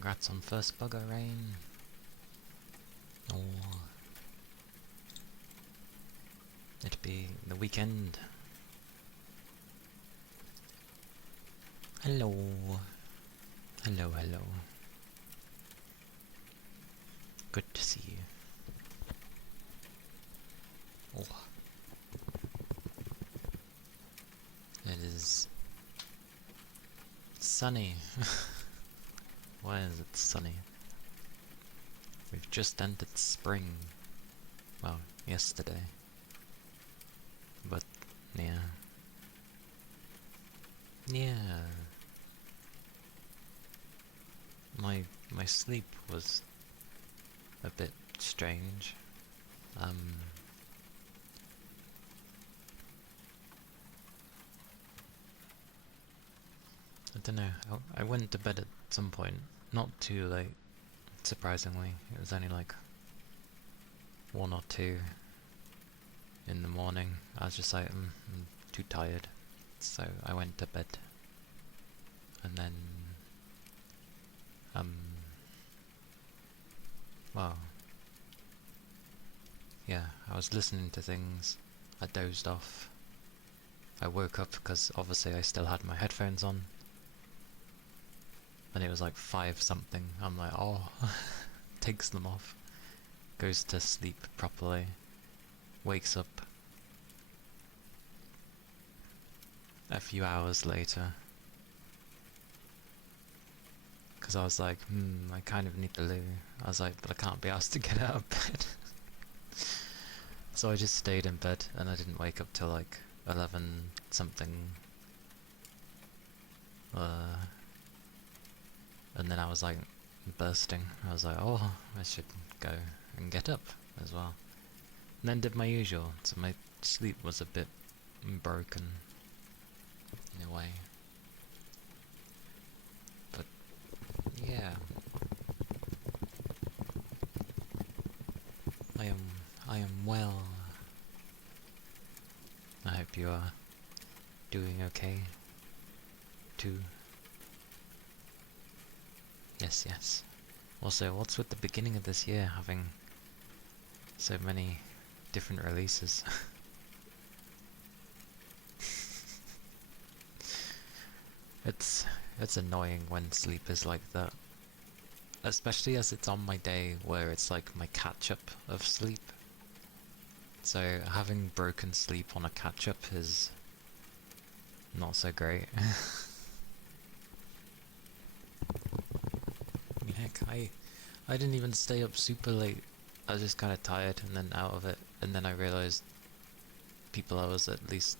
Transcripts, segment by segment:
Congrats on first bugger rain. Oh, it'd be the weekend. Hello. Hello, hello. Good to see you. Oh. It is sunny. Why is it sunny? We've just entered spring. Well, yesterday. But, yeah. Yeah. My sleep was a bit strange. I don't know. I went to bed at some point. Not too late, surprisingly. It was only like 1 or 2 in the morning. I was just like, I'm too tired. So I went to bed. And then, well, yeah, I was listening to things. I dozed off. I woke up because obviously I still had my headphones on. And it was like 5 something. I'm like, oh, takes them off. Goes to sleep properly. Wakes up a few hours later. Because I was like, I kind of need to loo. I was like, but I can't be asked to get out of bed. So I just stayed in bed and I didn't wake up till like 11 something. And then I was like bursting. I was like, oh, I should go and get up as well. And then did my usual, so my sleep was a bit broken in a way. But yeah, I am well. I hope you are doing okay too. Yes, yes. Also, what's with the beginning of this year having so many different releases? It's annoying when sleep is like that. Especially as it's on my day where it's like my catch-up of sleep. So having broken sleep on a catch-up is not so great. Heck, I didn't even stay up super late. I was just kind of tired and then out of it. And then I realised people I was at least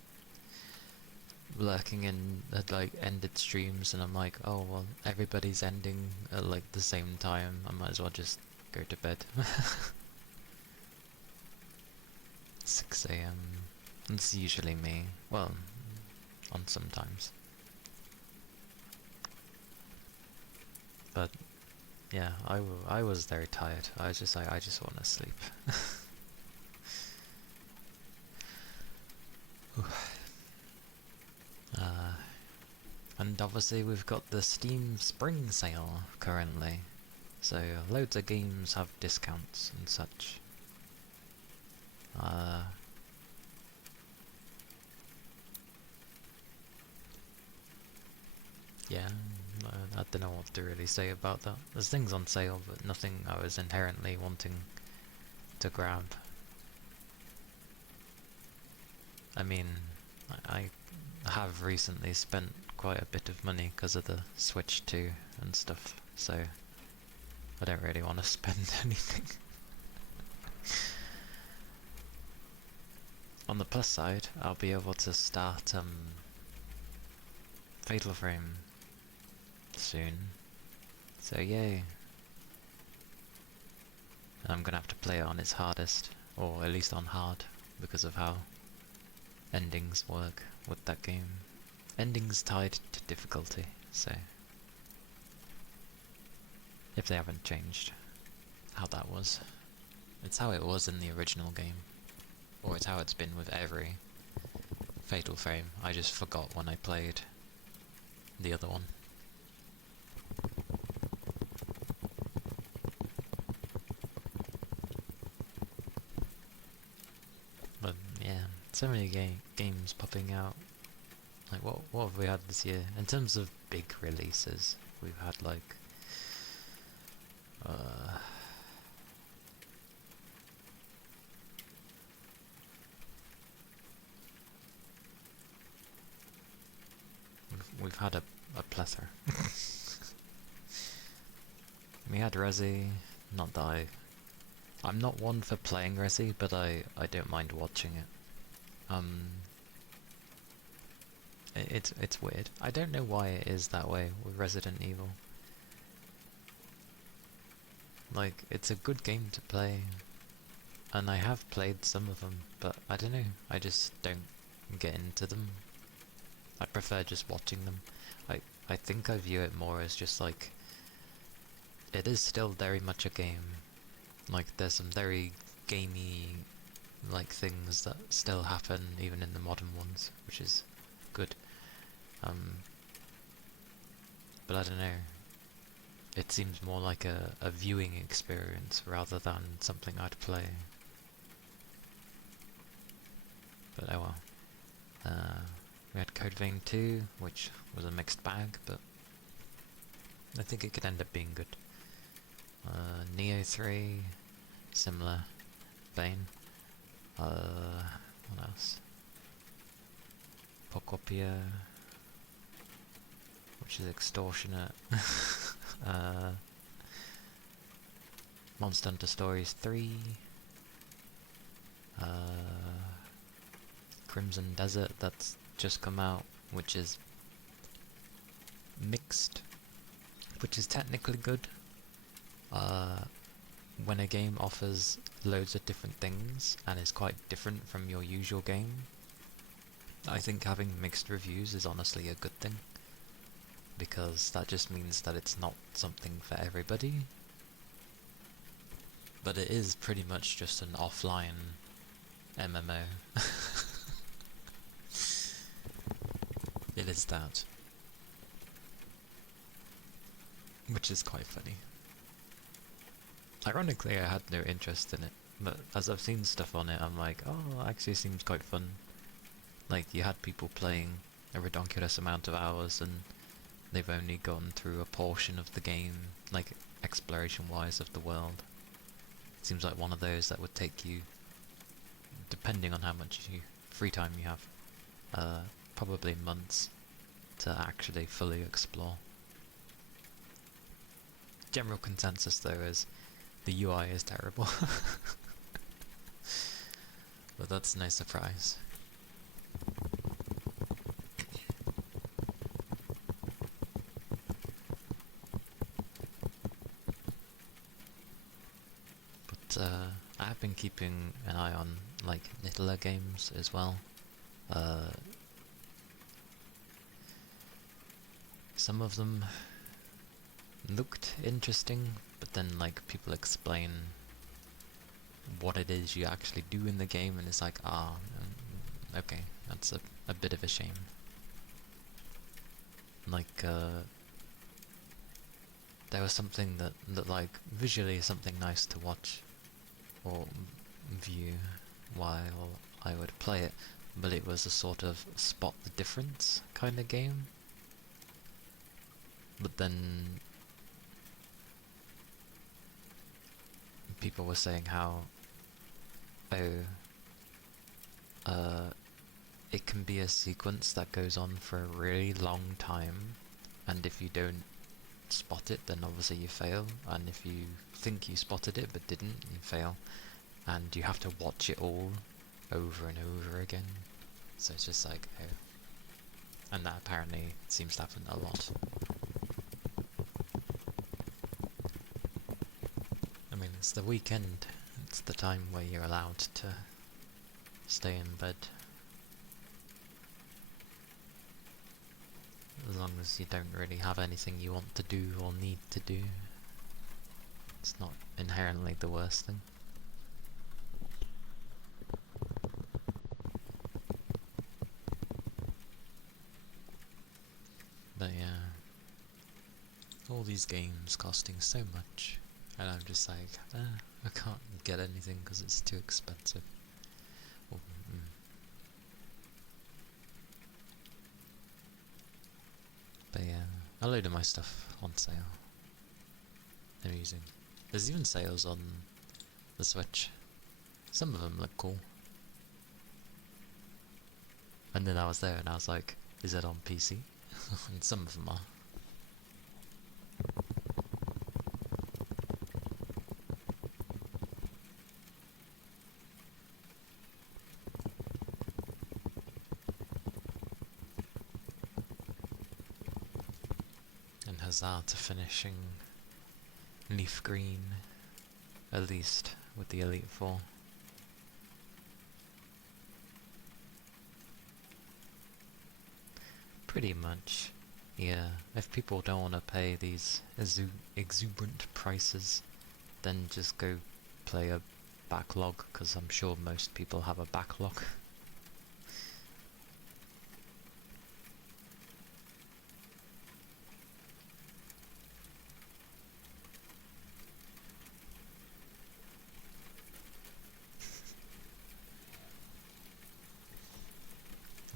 lurking in had like ended streams, and I'm like, oh well, everybody's ending at like the same time. I might as well just go to bed. 6 AM. It's usually me. Well, on sometimes. But yeah, I was very tired. I was just like, I just want to sleep. And obviously we've got the Steam Spring Sale currently, so loads of games have discounts and such. Yeah, I don't know what to really say about that. There's things on sale, but nothing I was inherently wanting to grab. I mean, I have recently spent quite a bit of money because of the Switch 2 and stuff, so I don't really want to spend anything. On the plus side, I'll be able to start Fatal Frame soon, so yay. And I'm gonna have to play it on its hardest, or at least on hard, because of how endings work with that game. Endings tied to difficulty, so if they haven't changed how that was. It's how it was in the original game, or it's how it's been with every Fatal Frame. I just forgot when I played the other one. So many games popping out. Like, what have we had this year? In terms of big releases, we've had, like... we've had a plethora. We had Resi, not that I'm not one for playing Resi, but I don't mind watching it. It's weird. I don't know why it is that way with Resident Evil. Like, it's a good game to play, and I have played some of them, but I don't know, I just don't get into them. I prefer just watching them. I think I view it more as just like, it is still very much a game. Like, there's some very gamey like things that still happen even in the modern ones, which is good. But I don't know. It seems more like a viewing experience rather than something I'd play. But oh well. We had Code Vein 2, which was a mixed bag, but I think it could end up being good. Neo 3, similar vein. What else? Pocopia, which is extortionate. Monster Hunter Stories 3. Crimson Desert, that's just come out, which is mixed, which is technically good. When a game offers loads of different things and is quite different from your usual game, I think having mixed reviews is honestly a good thing, because that just means that it's not something for everybody. But it is pretty much just an offline MMO. It is that. Which is quite funny. Ironically, I had no interest in it, but as I've seen stuff on it, I'm like, oh, it actually seems quite fun. Like, you had people playing a ridiculous amount of hours and they've only gone through a portion of the game, like, exploration-wise of the world. It seems like one of those that would take you, depending on how much free time you have, probably months to actually fully explore. General consensus though is the UI is terrible. But that's no surprise. But I have been keeping an eye on like littler games as well. Some of them looked interesting, but then like people explain what it is you actually do in the game, and it's like, okay, that's a bit of a shame. Like, there was something that looked like visually something nice to watch or view while I would play it, but it was a sort of spot the difference kind of game. But then people were saying how, it can be a sequence that goes on for a really long time, and if you don't spot it, then obviously you fail, and if you think you spotted it but didn't, you fail, and you have to watch it all over and over again. So it's just like, oh. And that apparently seems to happen a lot. I mean, it's the weekend, it's the time where you're allowed to stay in bed. As long as you don't really have anything you want to do or need to do. It's not inherently the worst thing. But yeah, all these games costing so much, and I'm just like, I can't get anything because it's too expensive. Or, But yeah, a load of my stuff on sale. Amusing. There's even sales on the Switch. Some of them look cool. And then I was there and I was like, is it on PC? And some of them are. And huzzah to finishing Leaf Green, at least with the Elite Four. Pretty much, yeah. If people don't want to pay these exuberant prices, then just go play a backlog, because I'm sure most people have a backlog.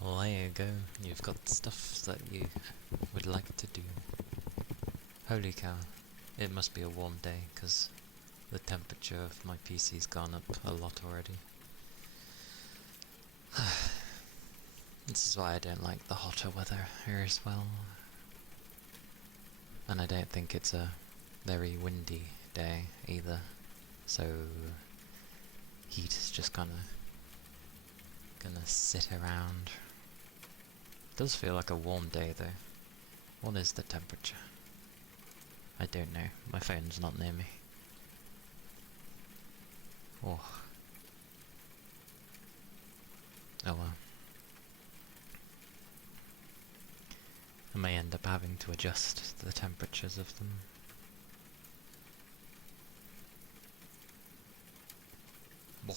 Well, there you go. You've got stuff that you would like to do. Holy cow. It must be a warm day, because the temperature of my PC's gone up a lot already. This is why I don't like the hotter weather here as well. And I don't think it's a very windy day either. So heat is just gonna sit around. It does feel like a warm day though. What is the temperature? I don't know. My phone's not near me. Oh. Oh well. I may end up having to adjust the temperatures of them. Oh.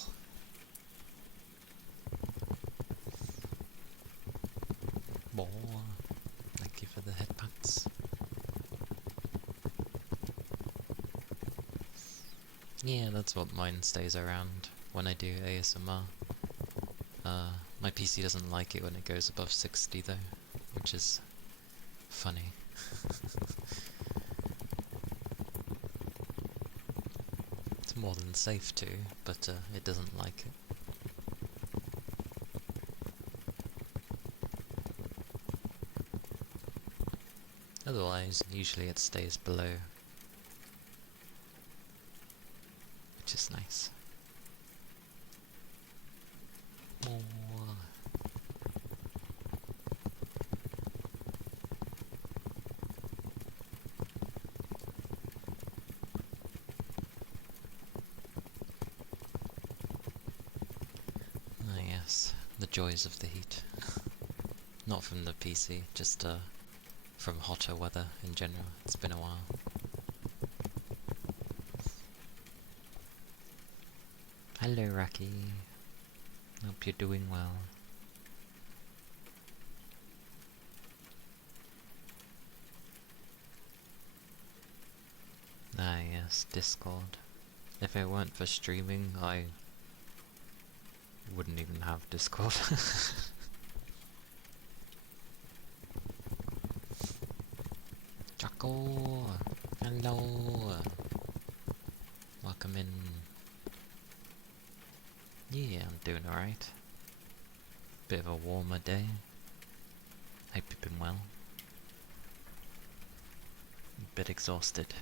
Oh. Thank you for the head pats. Yeah, that's what mine stays around when I do ASMR. My PC doesn't like it when it goes above 60 though, which is funny. It's more than safe to, but it doesn't like it. Otherwise, usually it stays below, which is nice. Oh. Ah yes, the joys of the heat. Not from the PC, just from hotter weather in general. It's been a while. Hello, Raki. Hope you're doing well. Ah yes, Discord. If it weren't for streaming, I wouldn't even have Discord. Jaco! Hello! Welcome in. Yeah, I'm doing alright. Bit of a warmer day. Hope you've been well. A bit exhausted.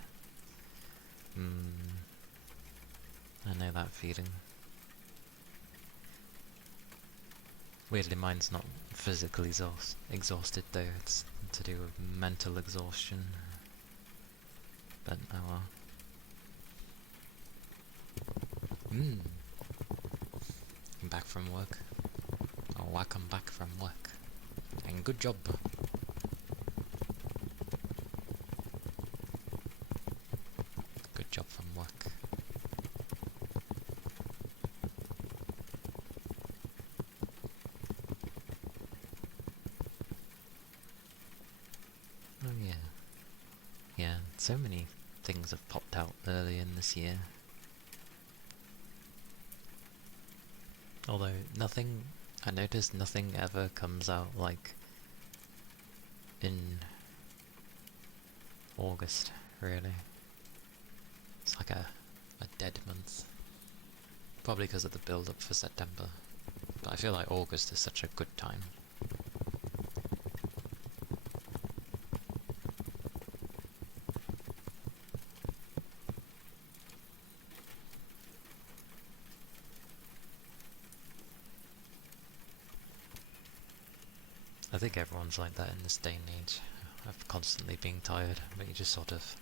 I know that feeling. Weirdly, mine's not physically exhausted though, it's to do with mental exhaustion. But oh well. I'm back from work. Oh, welcome back from work. And good job. Good job from work. Oh yeah. Yeah, so many things have popped out early in this year. Although I noticed nothing ever comes out like in August, really. It's like a dead month. Probably because of the build-up for September. But I feel like August is such a good time. I think everyone's like that in this day and age, of constantly being tired, but you just sort of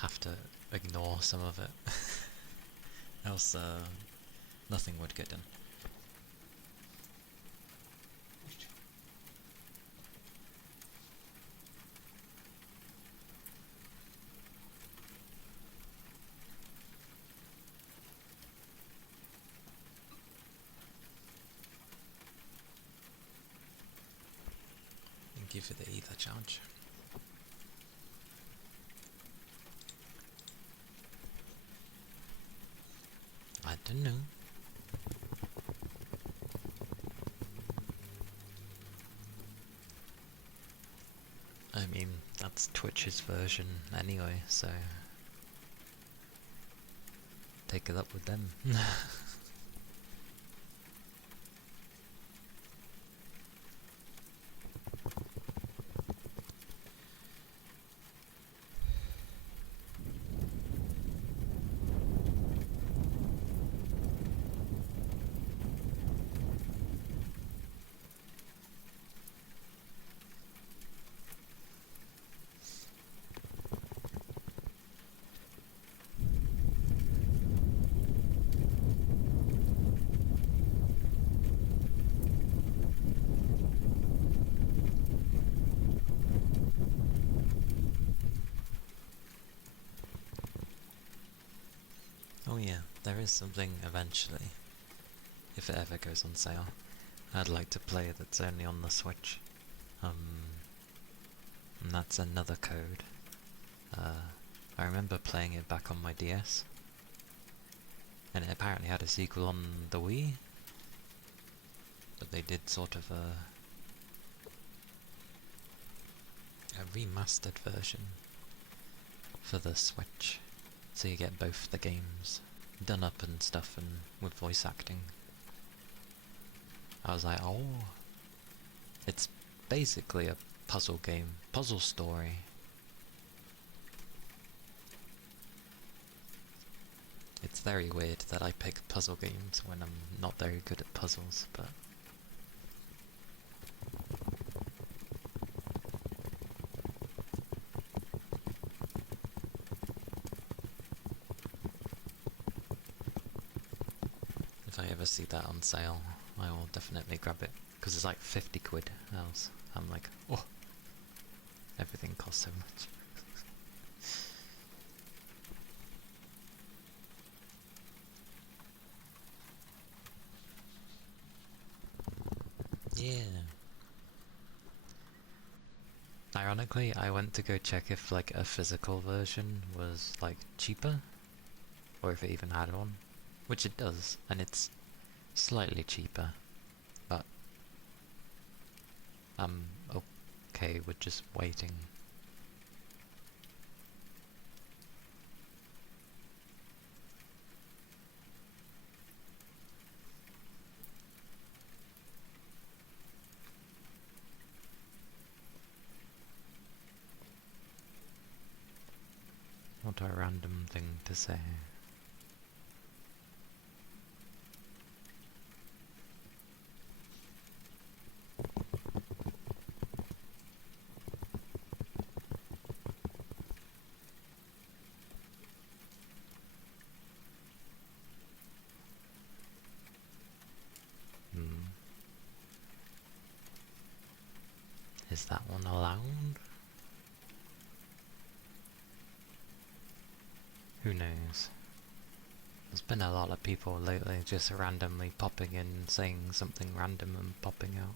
have to ignore some of it. Else nothing would get done. Thank you for the ether charge. I don't know. I mean, that's Twitch's version anyway, so take it up with them. Oh yeah, there is something eventually, if it ever goes on sale, I'd like to play that's only on the Switch. And that's Another Code. I remember playing it back on my DS, and it apparently had a sequel on the Wii, but they did sort of a remastered version for the Switch, so you get both the games done up and stuff, and with voice acting. I was like, oh, it's basically a puzzle game, puzzle story. It's very weird that I pick puzzle games when I'm not very good at puzzles, but if I ever see that on sale, I will definitely grab it, because it's like 50 quid else. I'm like, oh, everything costs so much. Yeah. Ironically, I went to go check if like a physical version was like cheaper, or if it even had one, which it does, and it's slightly cheaper, but I'm okay with just waiting. What a random thing to say. Is that one allowed? Who knows? There's been a lot of people lately just randomly popping in, saying something random and popping out.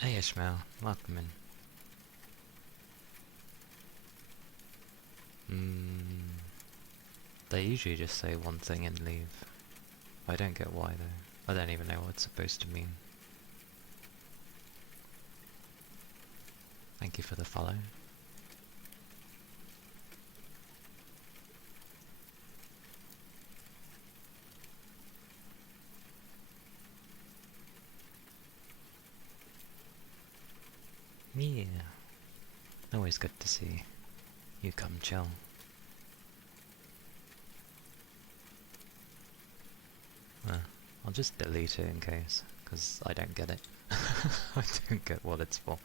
Hey Ishmael, welcome in. They usually just say one thing and leave. I don't get why though. I don't even know what it's supposed to mean. Thank you for the follow. Yeah. Always good to see you come chill. I'll just delete it in case, because I don't get it. I don't get what it's for.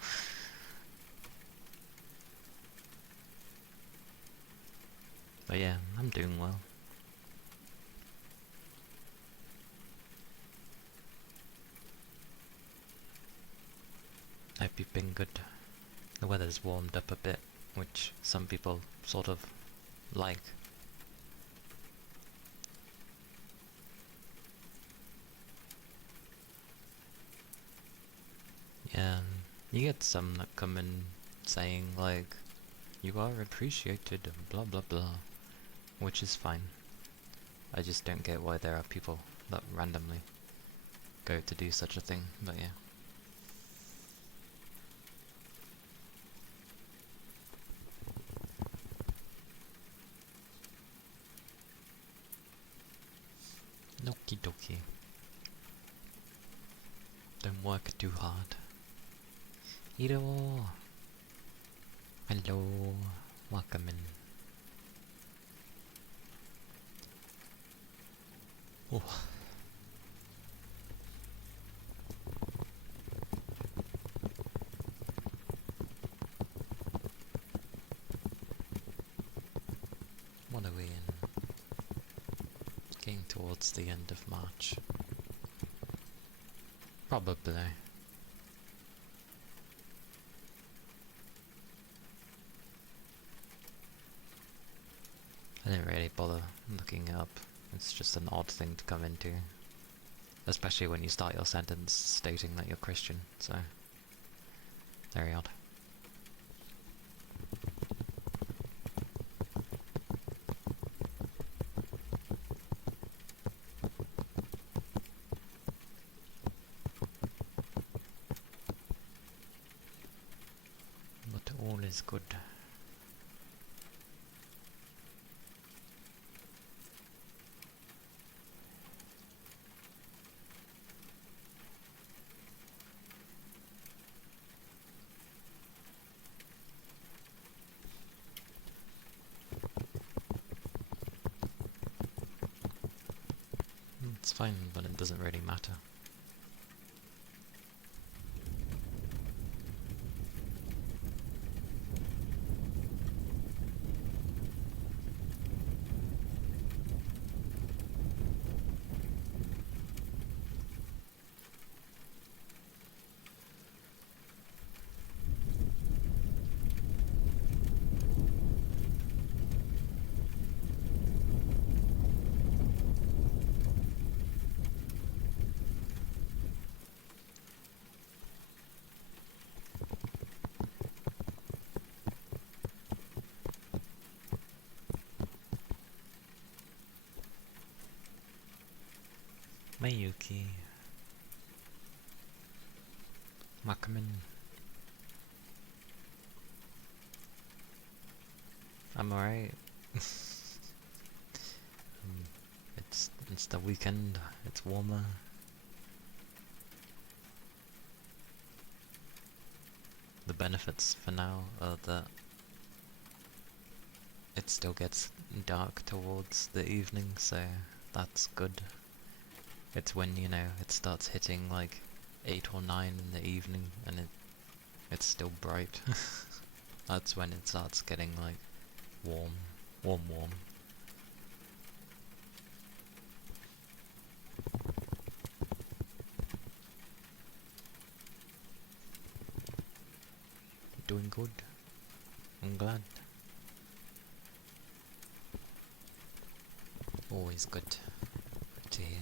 But yeah, I'm doing well. Hope you've been good. The weather's warmed up a bit, which some people sort of like. Yeah, you get some that come in saying like, you are appreciated and blah blah blah, which is fine. I just don't get why there are people that randomly go to do such a thing, but yeah. Okie dokie. Don't work too hard. Hiro! Hello, welcome in. Oh. What are we in? Getting towards the end of March. Probably. I didn't really bother looking it up. It's just an odd thing to come into. Especially when you start your sentence stating that you're Christian, so... very odd. But all is good. It's fine, but it doesn't really matter. Mayuki. Makamin. I'm alright. It's the weekend, it's warmer. The benefits for now are that it still gets dark towards the evening, so that's good. It's when, you know, it starts hitting like 8 or 9 in the evening and it's still bright. That's when it starts getting like warm. Doing good. I'm glad. Always good to hear.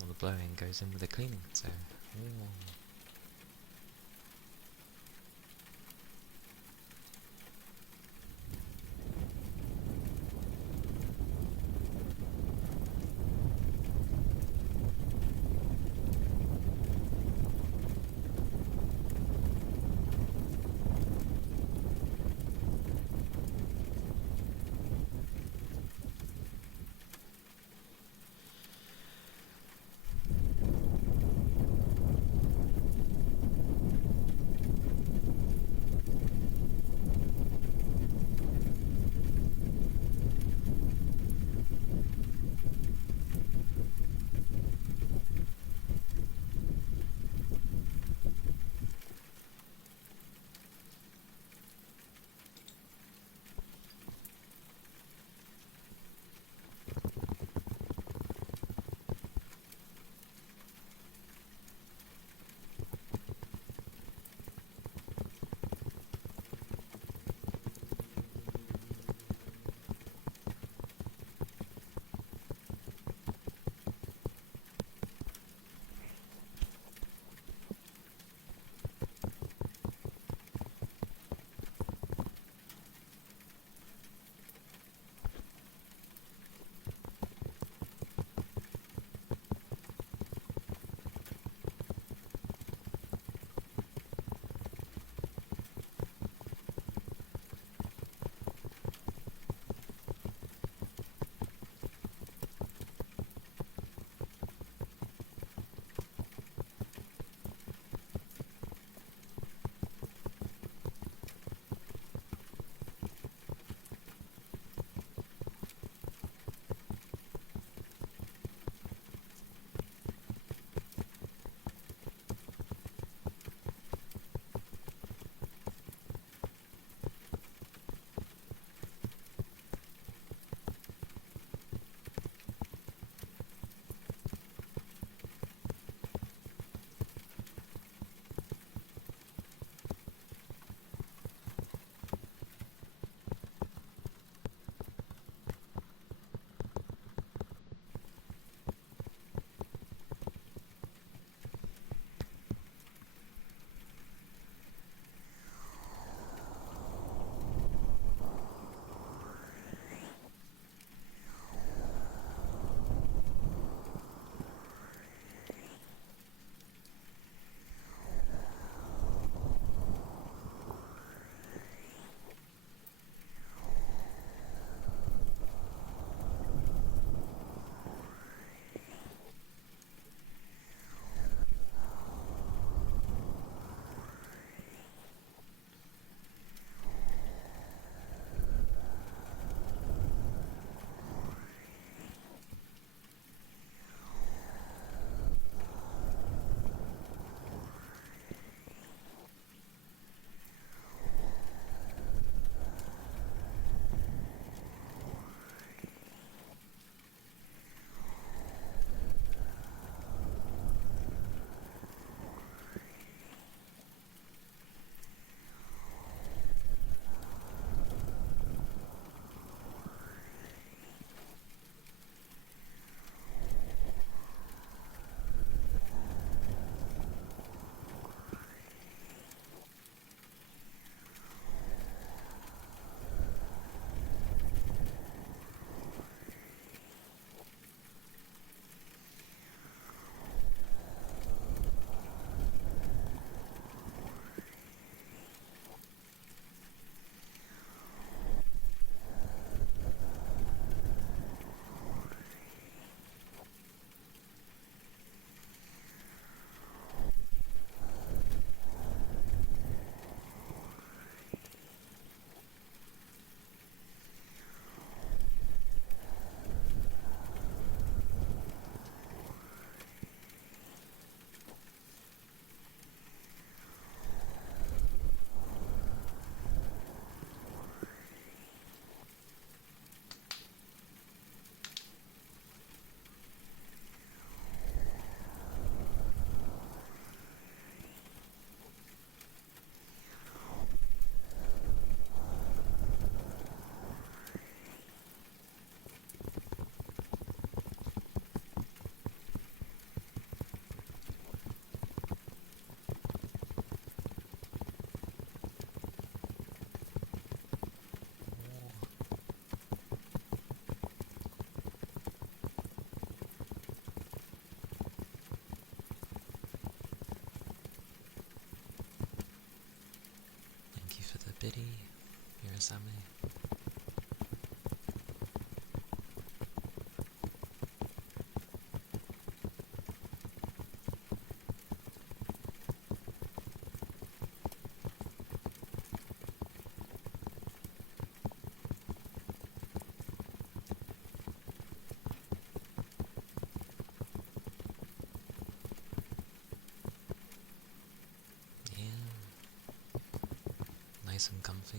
All the blowing goes in with the cleaning, so... Ooh. Biddy, Mirasame. Yeah, nice and comfy.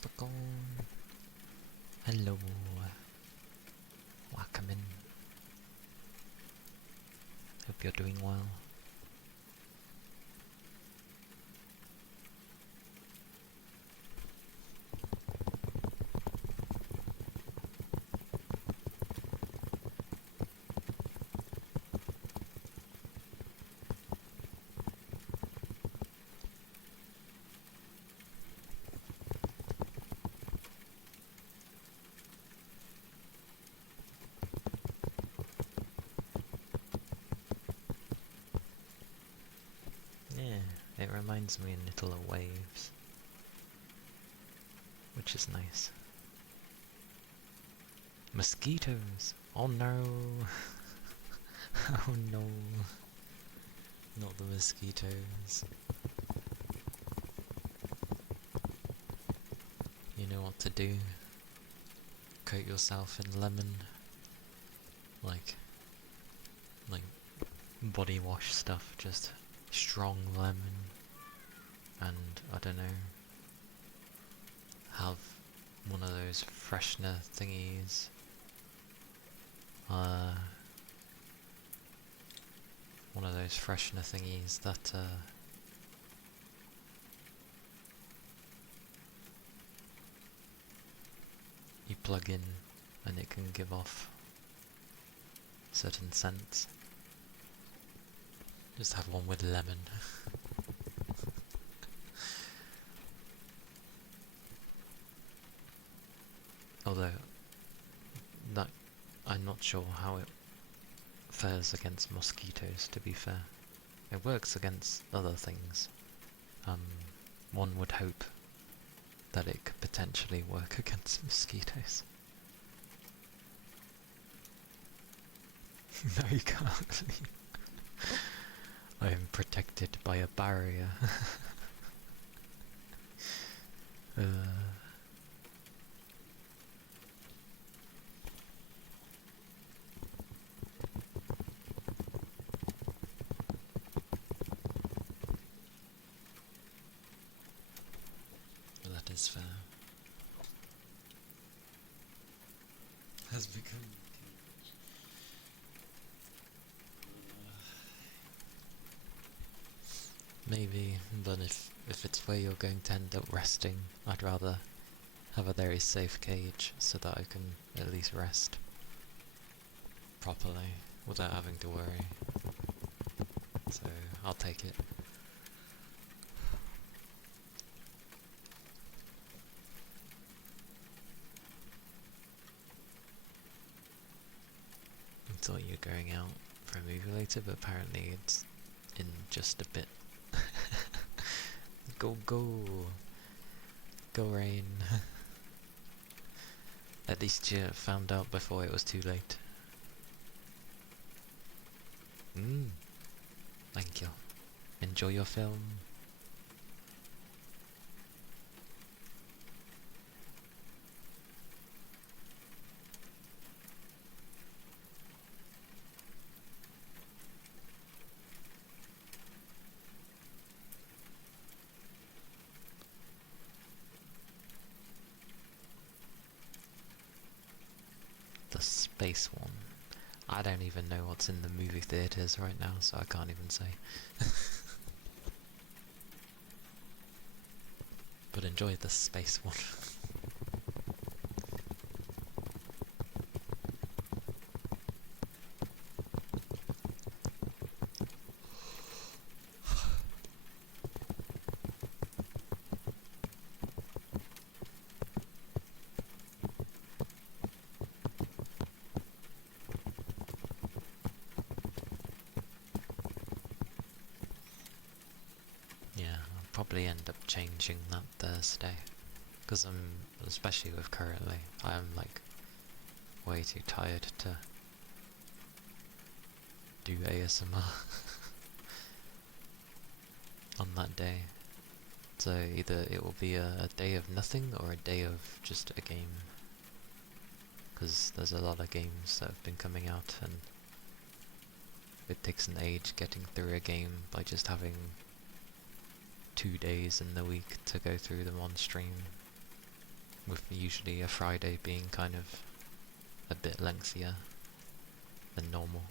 Capricorn. Hello. Welcome in. Hope you're doing well. Yeah, it reminds me a little of waves, which is nice. Mosquitoes! Oh no! Oh no! Not the mosquitoes. You know what to do. Coat yourself in lemon. Like body wash stuff, just strong lemon. And, I don't know, have one of those freshener thingies. One of those freshener thingies that, you plug in and it can give off certain scents. Just have one with lemon. Although, that, I'm not sure how it fares against mosquitoes, to be fair. It works against other things. One would hope that it could potentially work against mosquitoes. No, you can't. I am protected by a barrier. That is fair. Has become. Maybe, but if it's where you're going to end up resting, I'd rather have a very safe cage so that I can at least rest properly without having to worry. So I'll take it. I thought you were going out for a movie later, but apparently it's in just a bit. Go, go! Go, Rain! At least you found out before it was too late. Thank you. Enjoy your film. The space one. I don't even know what's in the movie theatres right now, so I can't even say. But enjoy the space one. Probably end up changing that Thursday, because especially with currently, I'm like way too tired to do ASMR on that day. So either it will be a day of nothing or a day of just a game, because there's a lot of games that have been coming out and it takes an age getting through a game by just having 2 days in the week to go through them on stream. with usually a Friday being kind of a bit lengthier than normal.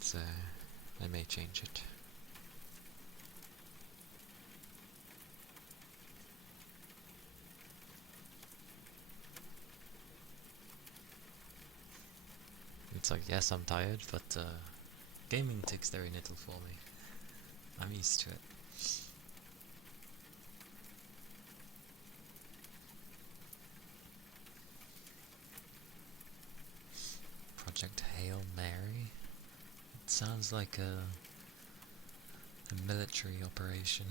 So I may change it. It's like, yes, I'm tired, but gaming takes very little for me. I'm used to it. Project Hail Mary? It sounds like a military operation.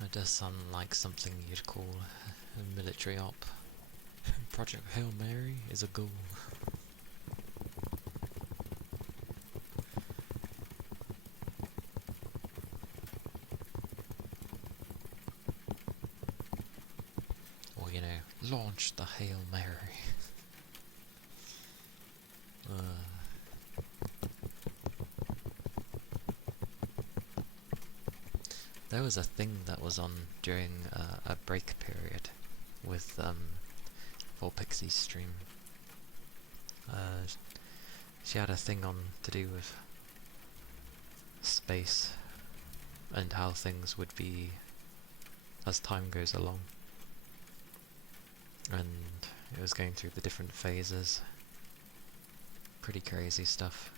That does sound like something you'd call a military op. Project Hail Mary is a goal. Or, you know, launch the Hail Mary. There was a thing that was on during a break period with Volpixie's stream. She had a thing on to do with space and how things would be as time goes along. And it was going through the different phases. Pretty crazy stuff.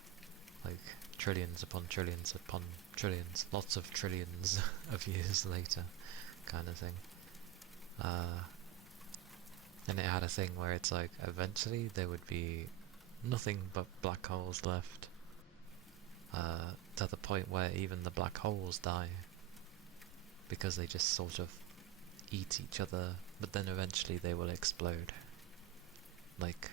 Like trillions upon trillions upon trillions. Lots of trillions of years later kind of thing. And it had a thing where it's like eventually there would be nothing but black holes left. To the point where even the black holes die. Because they just sort of eat each other, but then eventually they will explode. Like,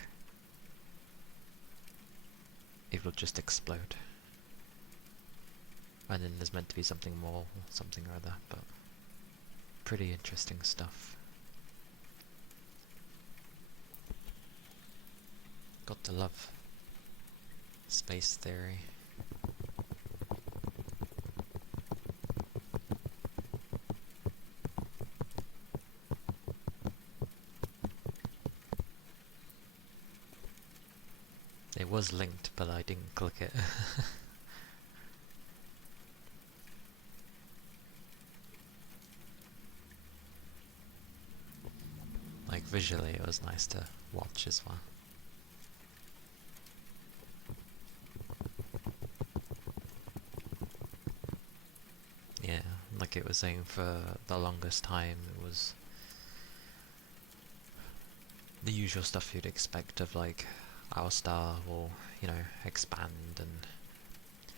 it will just explode. And then there's meant to be something more, something or other, but pretty interesting stuff. Got to love space theory. It was linked, but I didn't click it. Like visually it was nice to watch as well. Yeah, like it was saying for the longest time it was the usual stuff you'd expect of like our star will, you know, expand and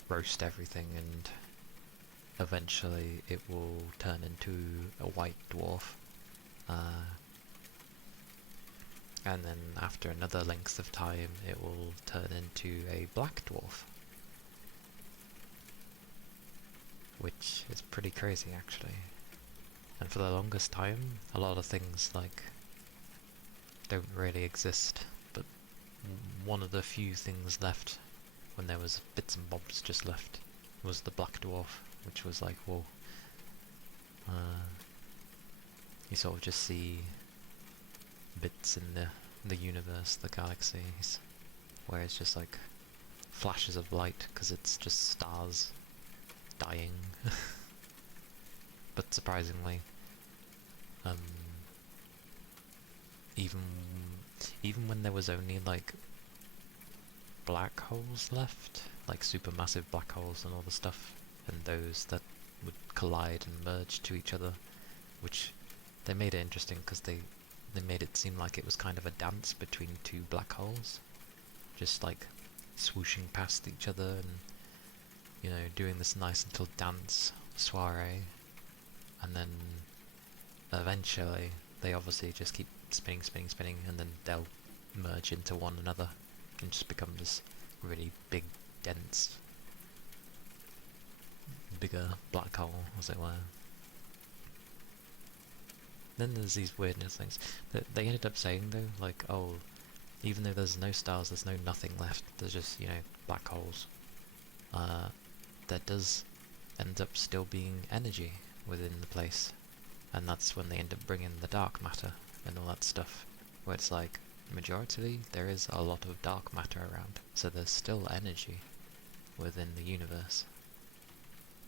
roast everything and eventually it will turn into a white dwarf. And then after another length of time it will turn into a black dwarf. Which is pretty crazy actually. And for the longest time a lot of things like don't really exist, but one of the few things left when there was bits and bobs just left was the black dwarf, which was like, whoa. You sort of just see bits in the universe, the galaxies, where it's just like flashes of light because it's just stars dying. But surprisingly, even when there was only like black holes left, like supermassive black holes and all the stuff, and those that would collide and merge to each other, which they made it interesting because they made it seem like it was kind of a dance between two black holes, just like swooshing past each other and, you know, doing this nice little dance soiree, and then eventually they obviously just keep spinning, and then they'll merge into one another and just become this really big, dense, bigger black hole, as it were. Then there's these weirdness things that they ended up saying though, like, oh, even though there's no stars, there's no nothing left, there's just, you know, black holes. There does end up still being energy within the place, and that's when they end up bringing the dark matter and all that stuff, where it's like, majority there is a lot of dark matter around, so there's still energy within the universe.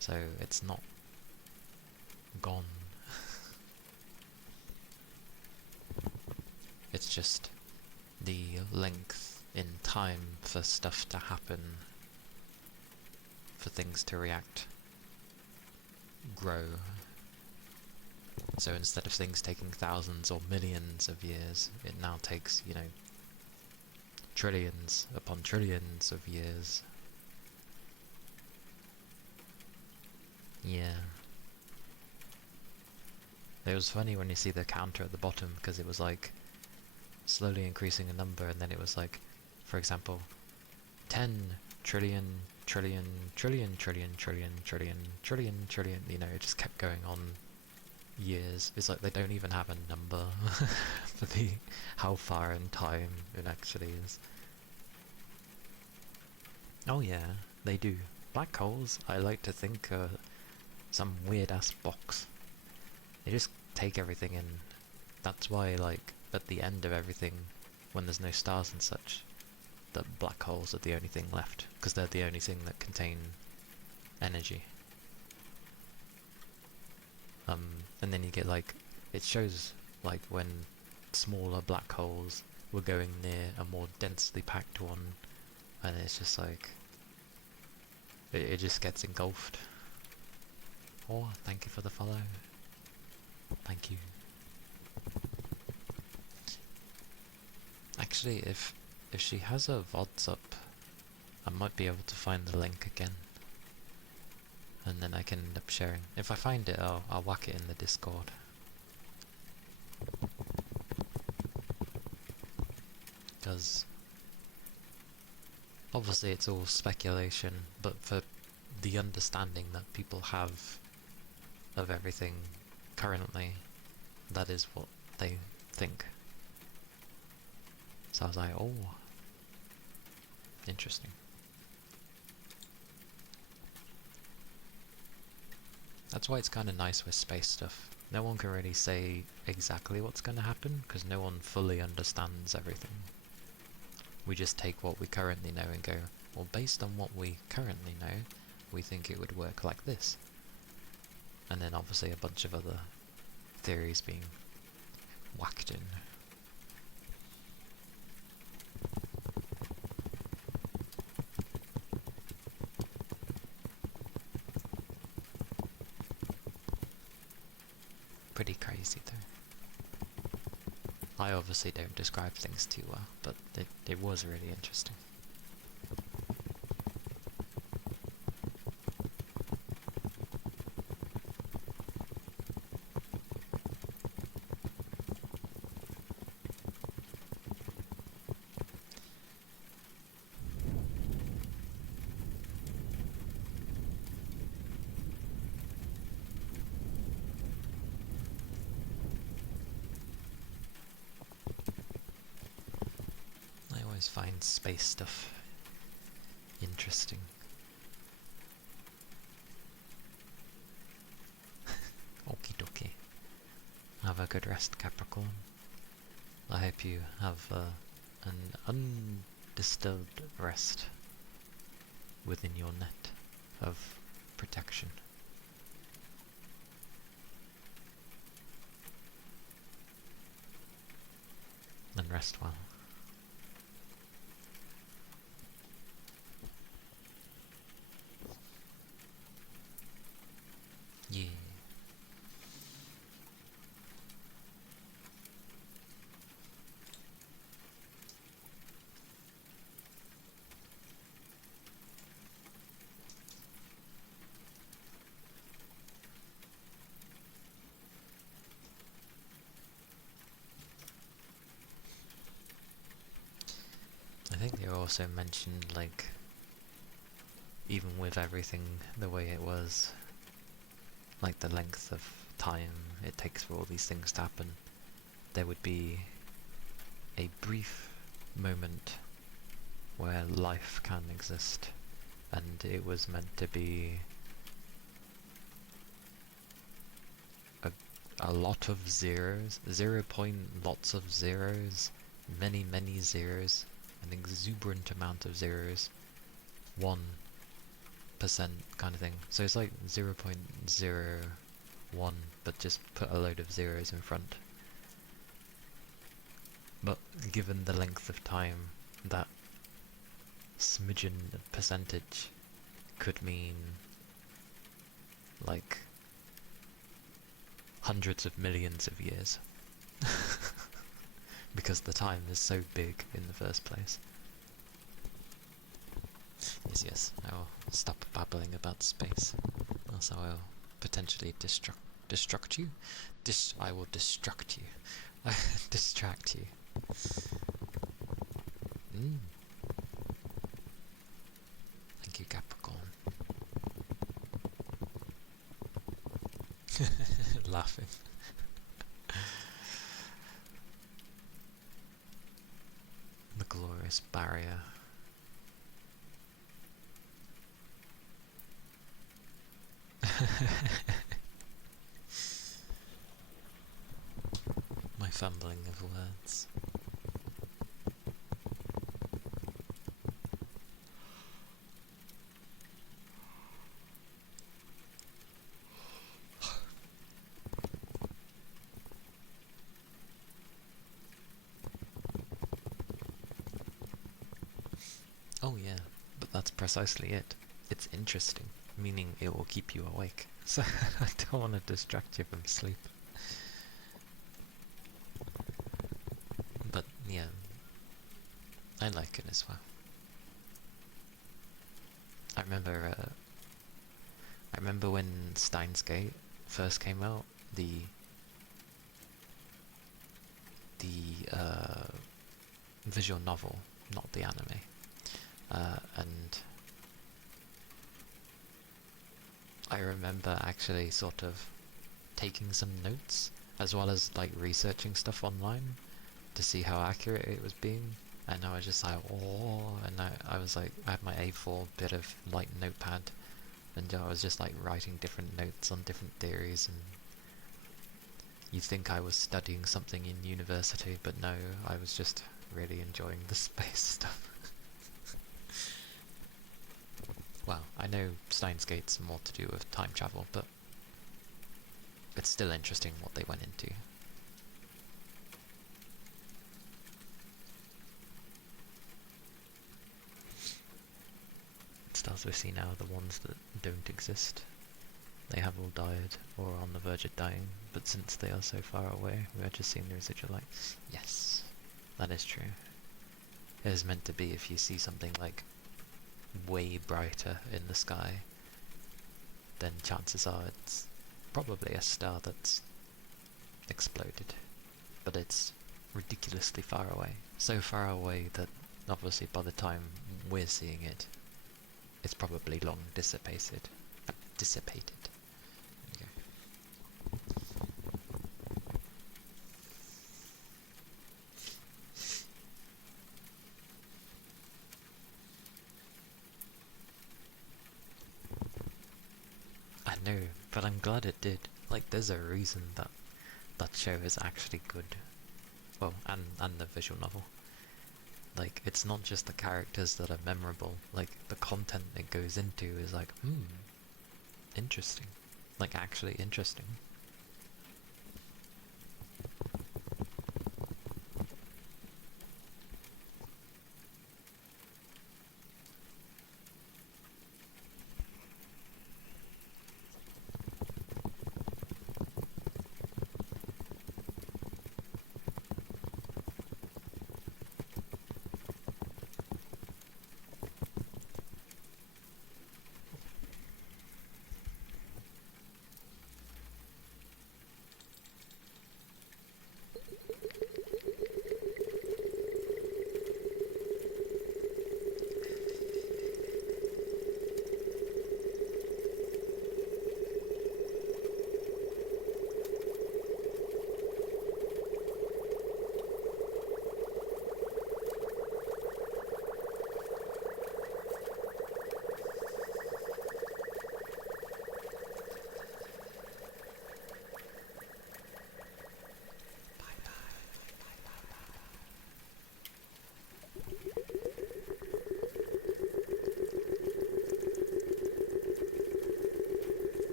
So it's not gone. It's just the length in time for stuff to happen, for things to react, grow. So instead of things taking thousands or millions of years, it now takes, you know, trillions upon trillions of years. Yeah. It was funny when you see the counter at the bottom, because it was like slowly increasing a number, and then it was like, for example, 10 trillion, trillion, trillion, trillion, trillion, trillion, trillion, trillion, you know, it just kept going on years. It's like they don't even have a number for the how far in time it actually is. Oh yeah, they do. Black holes, I like to think, are some weird ass box. They just take everything in. That's why, like, at the end of everything, when there's no stars and such, the black holes are the only thing left, because they're the only thing that contain energy. And then you get, like, it shows, like, when smaller black holes were going near a more densely packed one, and it's just like, it just gets engulfed. Oh, thank you for the follow. Thank you. Actually, if she has her VODs up, I might be able to find the link again, and then I can end up sharing. If I find it, I'll whack it in the Discord. Because obviously it's all speculation, but for the understanding that people have of everything currently, that is what they think. So I was like, oh, interesting. That's why it's kind of nice with space stuff. No one can really say exactly what's going to happen, because no one fully understands everything. We just take what we currently know and go, well, based on what we currently know, we think it would work like this. And then obviously a bunch of other theories being whacked in. Pretty crazy though. I obviously don't describe things too well, but it was really interesting. Find space stuff interesting. Okie dokie. Have a good rest, Capricorn. I hope you have an undisturbed rest within your net of protection. And rest well. Yeah. also mentioned, like, even with everything the way it was, like the length of time it takes for all these things to happen, there would be a brief moment where life can exist, and it was meant to be a lot of zeros, 0 point lots of zeros, many zeros, an exuberant amount of zeros, 1% kind of thing. So it's like 0.01, but just put a load of zeros in front. But given the length of time, that smidgen percentage could mean like hundreds of millions of years. Because the time is so big in the first place. Yes, I will stop babbling about space. Also, I will potentially destruct you. I will destruct you. Distract you. Thank you, Capricorn. Laughing. The glorious barrier. My fumbling of words. Oh yeah, but that's precisely it. It's interesting, meaning it will keep you awake. So I don't want to distract you from sleep. But yeah, I like it as well. I remember when Steins Gate first came out, the visual novel, not the anime. And I remember actually sort of taking some notes, as well as like researching stuff online to see how accurate it was being, and I was just like, oh, and I was like, I had my A4 bit of like notepad, and I was just like writing different notes on different theories, and you'd think I was studying something in university, but no, I was just really enjoying the space stuff. Well, I know Steins Gate's more to do with time travel, but it's still interesting what they went into. Stars we see now are the ones that don't exist. They have all died, or are on the verge of dying, but since they are so far away, we are just seeing the residual light. Yes, that is true. It is meant to be if you see something like way brighter in the sky, then chances are it's probably a star that's exploded, but it's ridiculously far away. So far away that obviously by the time we're seeing it, it's probably long dissipated. Okay. I know, but I'm glad it did. Like, there's a reason that that show is actually good. Well, and the visual novel. Like, it's not just the characters that are memorable, like, the content it goes into is like, interesting. Like, actually interesting.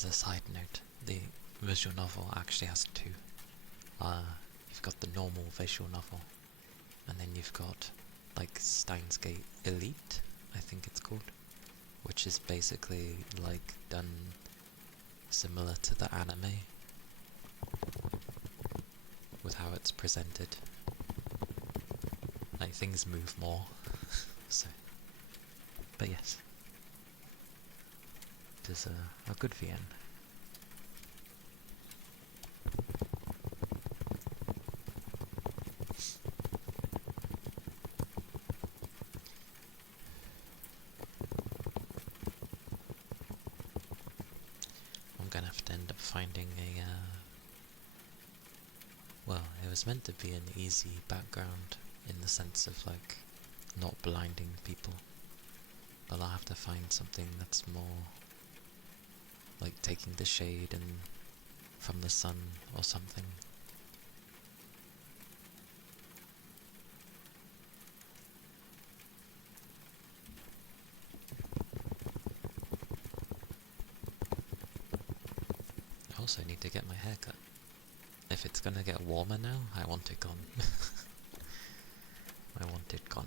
as a side note, the visual novel actually has two. You've got the normal visual novel, and then you've got like Steins Gate Elite, I think it's called, which is basically like done similar to the anime with how it's presented. Like things move more. So, but yes, it is a good VN. I'm gonna have to end up finding a, well, it was meant to be an easy background in the sense of like not blinding people, but I'll have to find something that's more like taking the shade and from the sun or something. I also need to get my hair cut. If it's gonna get warmer now, I want it gone. I want it gone.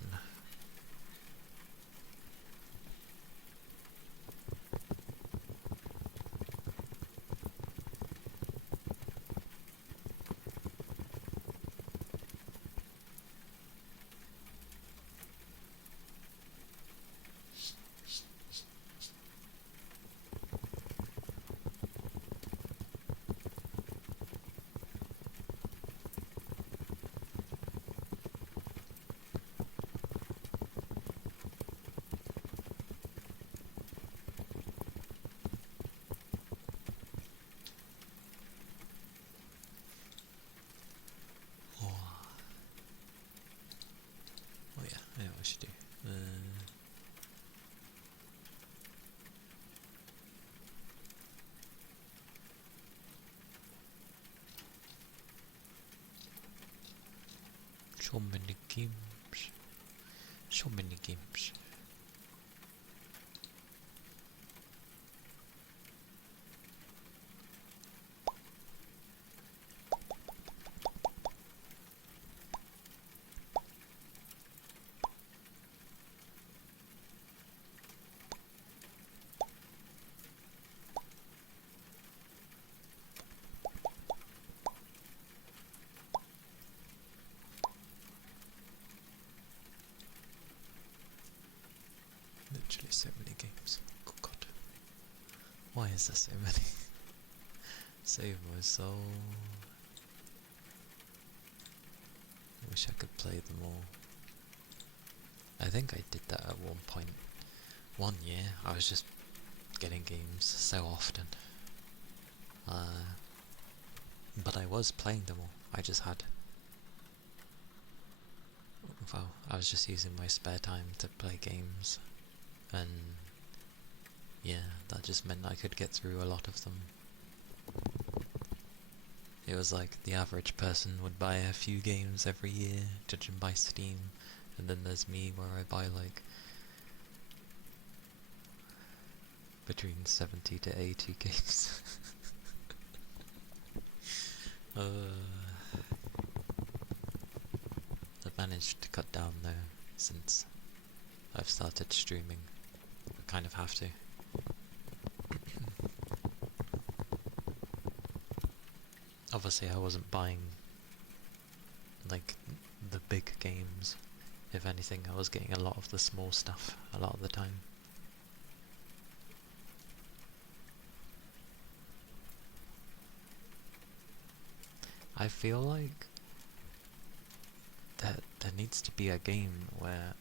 Oh yeah, I know what I should do. So many games. So many games. Literally so many games. Oh god. Why is there so many? Save my soul. I wish I could play them all. I think I did that at one point. One year, I was just getting games so often. But I was playing them all. I just had... Well, I was just using my spare time to play games. And yeah, that just meant I could get through a lot of them. It was like the average person would buy a few games every year, judging by Steam, and then there's me where I buy like between 70 to 80 games. I've managed to cut down though since I've started streaming. I kind of have to. Obviously I wasn't buying like the big games. If anything, I was getting a lot of the small stuff a lot of the time. I feel like that there needs to be a game where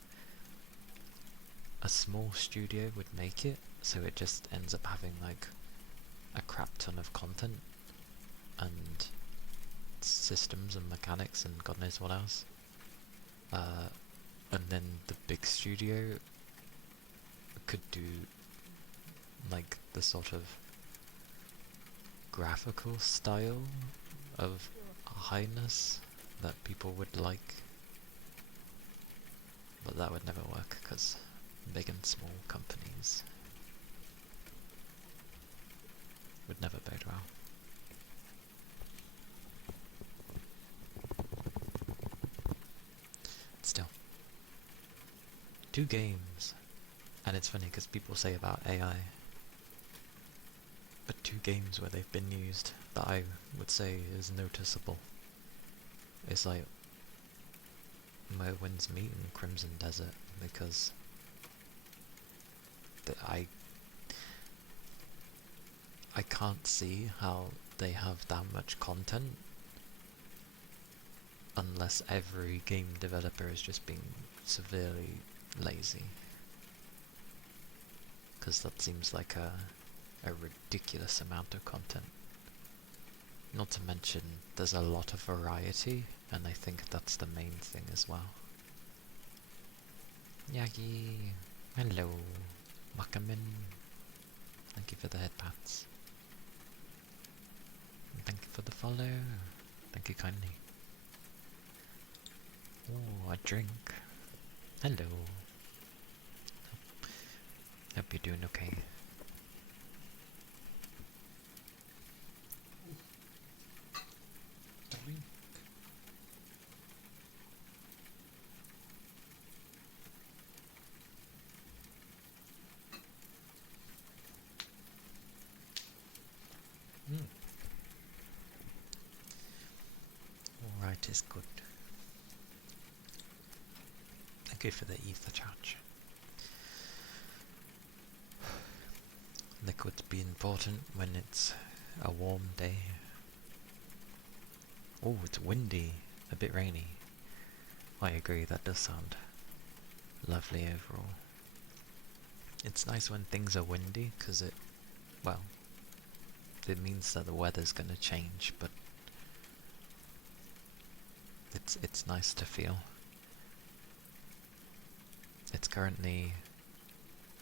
a small studio would make it, so it just ends up having like a crap ton of content and systems and mechanics and god knows what else. And then the big studio could do like the sort of graphical style of highness that people would like, but that would never work because big and small companies 2 games, and it's funny because people say about AI, but 2 games where they've been used that I would say is noticeable. It's like Merwin's Meat and Crimson Desert, because I can't see how they have that much content unless every game developer is just being severely lazy. Because that seems like a ridiculous amount of content. Not to mention, there's a lot of variety, and I think that's the main thing as well. Yagi, hello, Makamin. Thank you for the headpats. And thank you for the follow. Thank you kindly. Oh, a drink. Hello. Hope you're doing okay. Drink. Alright is good. Thank you for the ether charge. Liquids be important when it's a warm day. Oh, it's windy, a bit rainy. I agree, that does sound lovely overall. It's nice when things are windy, because it means that the weather's gonna change, but it's nice to feel. It's currently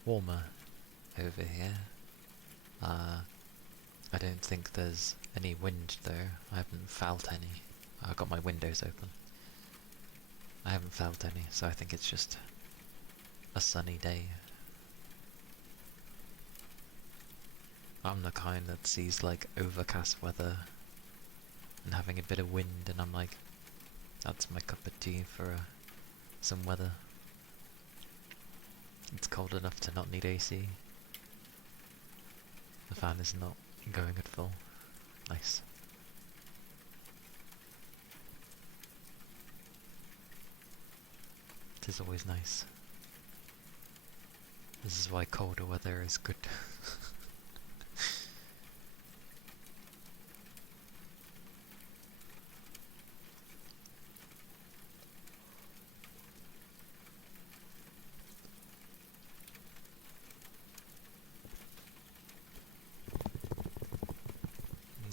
warmer over here. I don't think there's any wind though. I haven't felt any. I've got my windows open. I haven't felt any, so I think it's just a sunny day. I'm the kind that sees like overcast weather and having a bit of wind, and I'm like, that's my cup of tea for some weather. It's cold enough to not need AC. The fan is not going at full. Nice. It is always nice. This is why colder weather is good.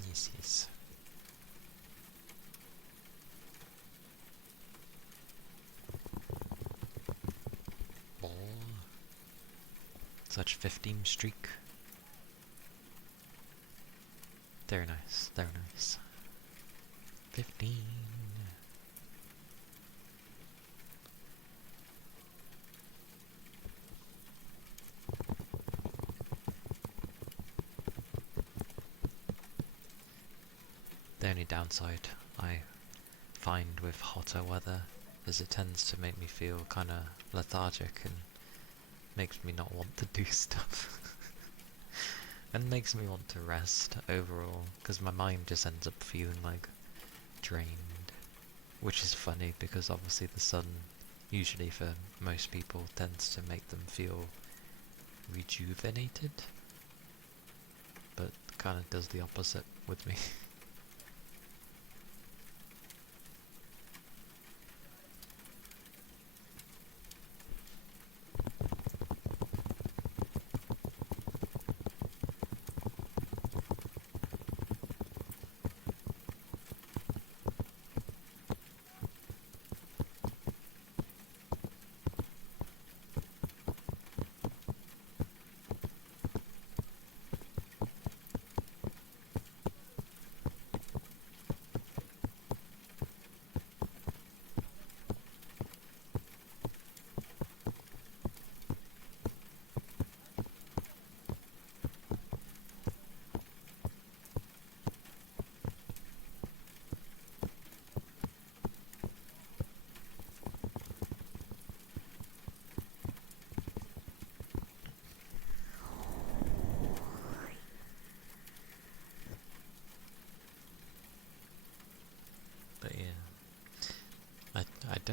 Yes. Ball. Such 15 streak. Very nice, very nice. 15. The only downside I find with hotter weather is it tends to make me feel kind of lethargic and makes me not want to do stuff. And makes me want to rest overall, because my mind just ends up feeling like drained. Which is funny because obviously the sun, usually for most people, tends to make them feel rejuvenated. But kind of does the opposite with me.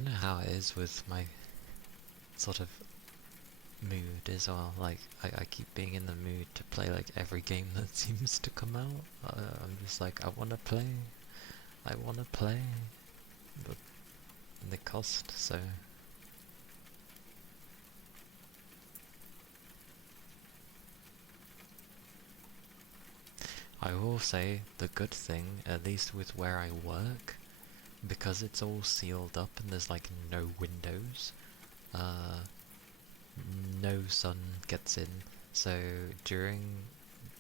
don't know how it is with my sort of mood as well. Like, I keep being in the mood to play like every game that seems to come out. I'm just like, I wanna play, but they cost, so. I will say the good thing, at least with where I work, because it's all sealed up and there's like no windows, no sun gets in, so during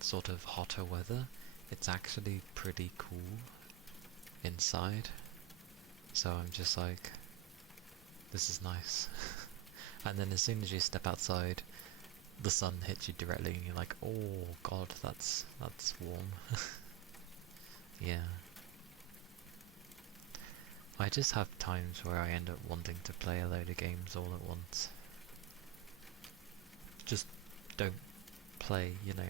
sort of hotter weather, it's actually pretty cool inside. So I'm just like, this is nice. And then as soon as you step outside, the sun hits you directly and you're like, oh god, that's warm. Yeah. I just have times where I end up wanting to play a load of games all at once. Just don't play, you know,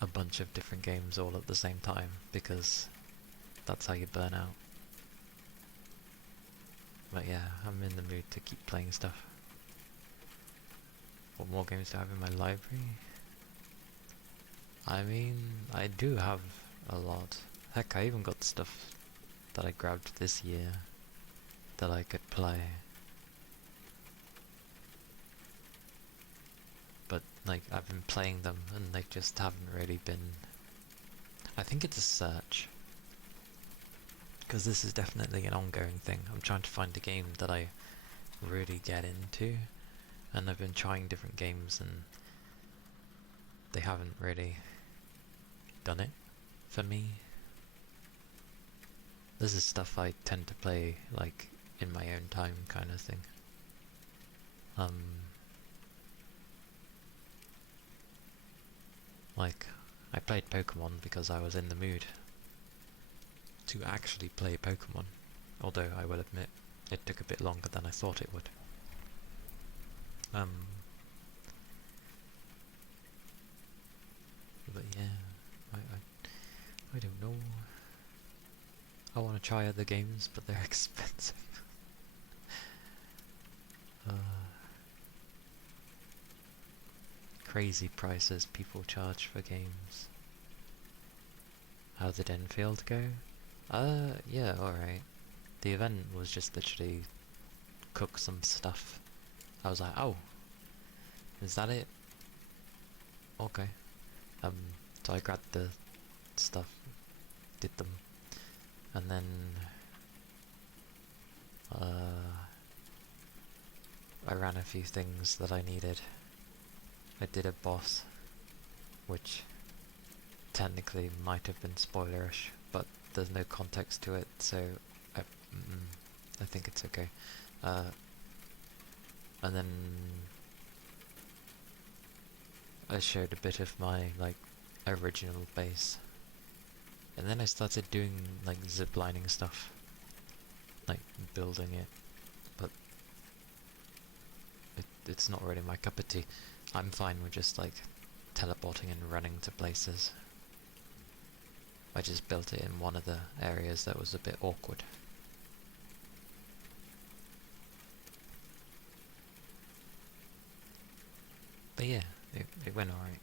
a bunch of different games all at the same time, because that's how you burn out. But yeah, I'm in the mood to keep playing stuff. What more games do I have in my library? I mean, I do have a lot. Heck, I even got stuff that I grabbed this year that I could play. But, like, I've been playing them and they just haven't really been... I think it's a search. Because this is definitely an ongoing thing. I'm trying to find a game that I really get into. And I've been trying different games and they haven't really done it for me. This is stuff I tend to play, like, in my own time kind of thing. Like, I played Pokemon because I was in the mood to actually play Pokemon. Although, I will admit, it took a bit longer than I thought it would. But yeah, I don't know. I want to try other games, but they're expensive. Crazy prices people charge for games. How did Enfield go? Yeah, alright. The event was just literally cook some stuff. I was like, oh, is that it? Okay. So I grabbed the stuff, did them, and then I ran a few things that I needed. I did a boss, which technically might have been spoilerish, but there's no context to it, so I think it's okay. And then I showed a bit of my, like, original base. And then I started doing, like, ziplining stuff. Like, building it. But it's not really my cup of tea. I'm fine with just, like, teleporting and running to places. I just built it in one of the areas that was a bit awkward. But yeah, it went alright.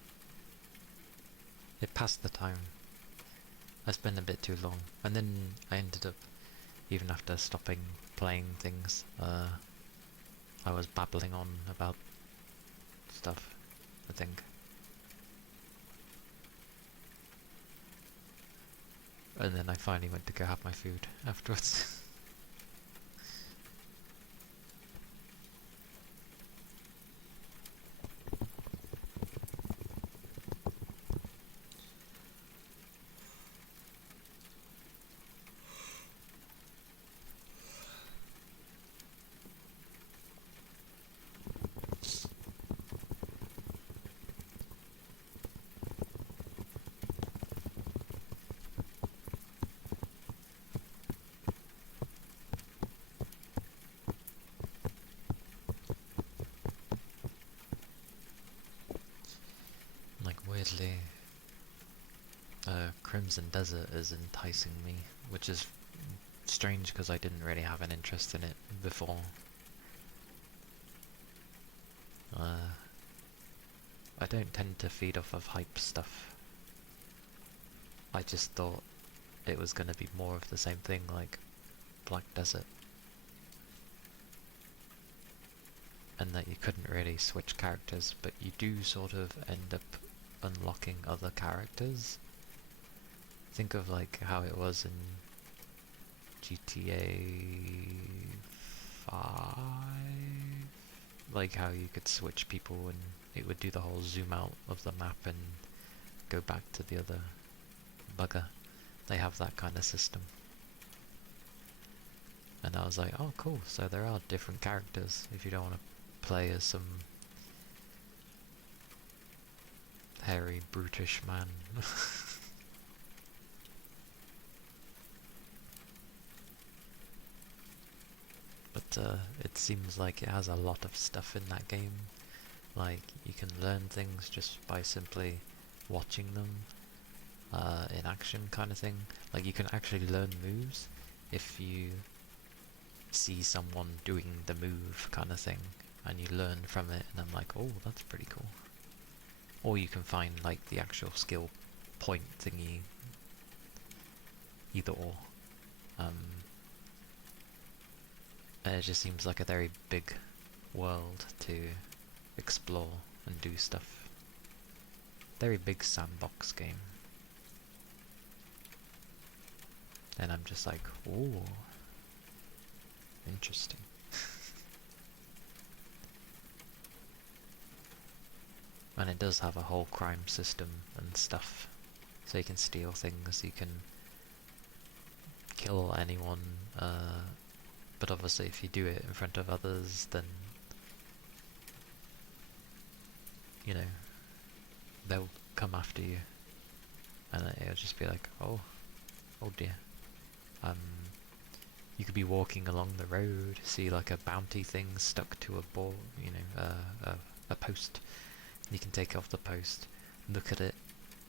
It passed the time. I spent a bit too long, and then I ended up, even after stopping playing things, I was babbling on about stuff, I think. And then I finally went to go have my food afterwards. Like, weirdly, Crimson Desert is enticing me, which is strange because I didn't really have an interest in it before. I don't tend to feed off of hype stuff. I just thought it was going to be more of the same thing like Black Desert. And that you couldn't really switch characters, but you do sort of end up unlocking other characters. Think of like how it was in GTA 5, like how you could switch people and it would do the whole zoom out of the map and go back to the other bugger. They have that kind of system. And I was like, oh cool, so there are different characters if you don't want to play as some hairy, brutish man. But it seems like it has a lot of stuff in that game. Like, you can learn things just by simply watching them in action kind of thing. Like, you can actually learn moves if you see someone doing the move kind of thing, and you learn from it, and I'm like, oh, that's pretty cool. Or you can find, like, the actual skill point thingy. Either or. And it just seems like a very big world to explore and do stuff. Very big sandbox game. And I'm just like, ooh, interesting. And it does have a whole crime system and stuff. So you can steal things, you can kill anyone, but obviously if you do it in front of others, then, you know, they'll come after you. And it'll just be like, oh dear. You could be walking along the road, see like a bounty thing stuck to a board, you know, a post. You can take off the post, look at it,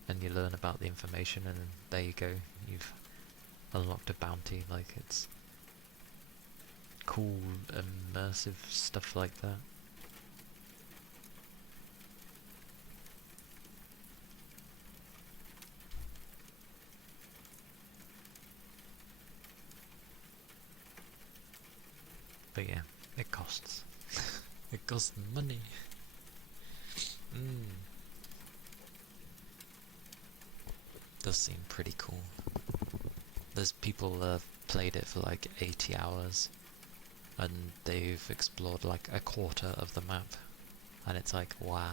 and you learn about the information, and there you go, you've unlocked a bounty. Like, it's cool, immersive stuff like that. But yeah, it costs. It costs money. Does seem pretty cool. There's people that have played it for like 80 hours and they've explored like a quarter of the map, and it's like, wow.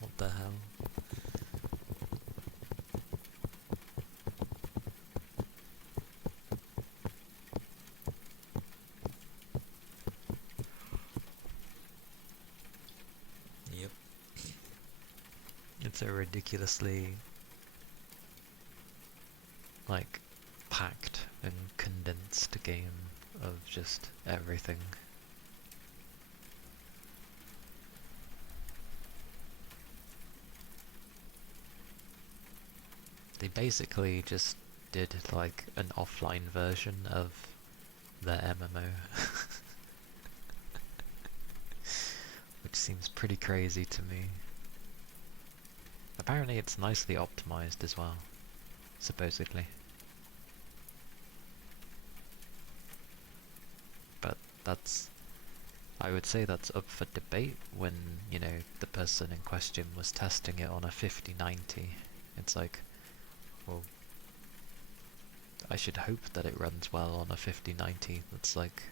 What the hell? Yep. It's a ridiculously like packed and condensed game of just everything. They basically just did like an offline version of their MMO. Which seems pretty crazy to me. Apparently it's nicely optimized as well, supposedly. But that's, I would say that's up for debate when, you know, the person in question was testing it on a 5090. It's like, well, I should hope that it runs well on a 5090. That's like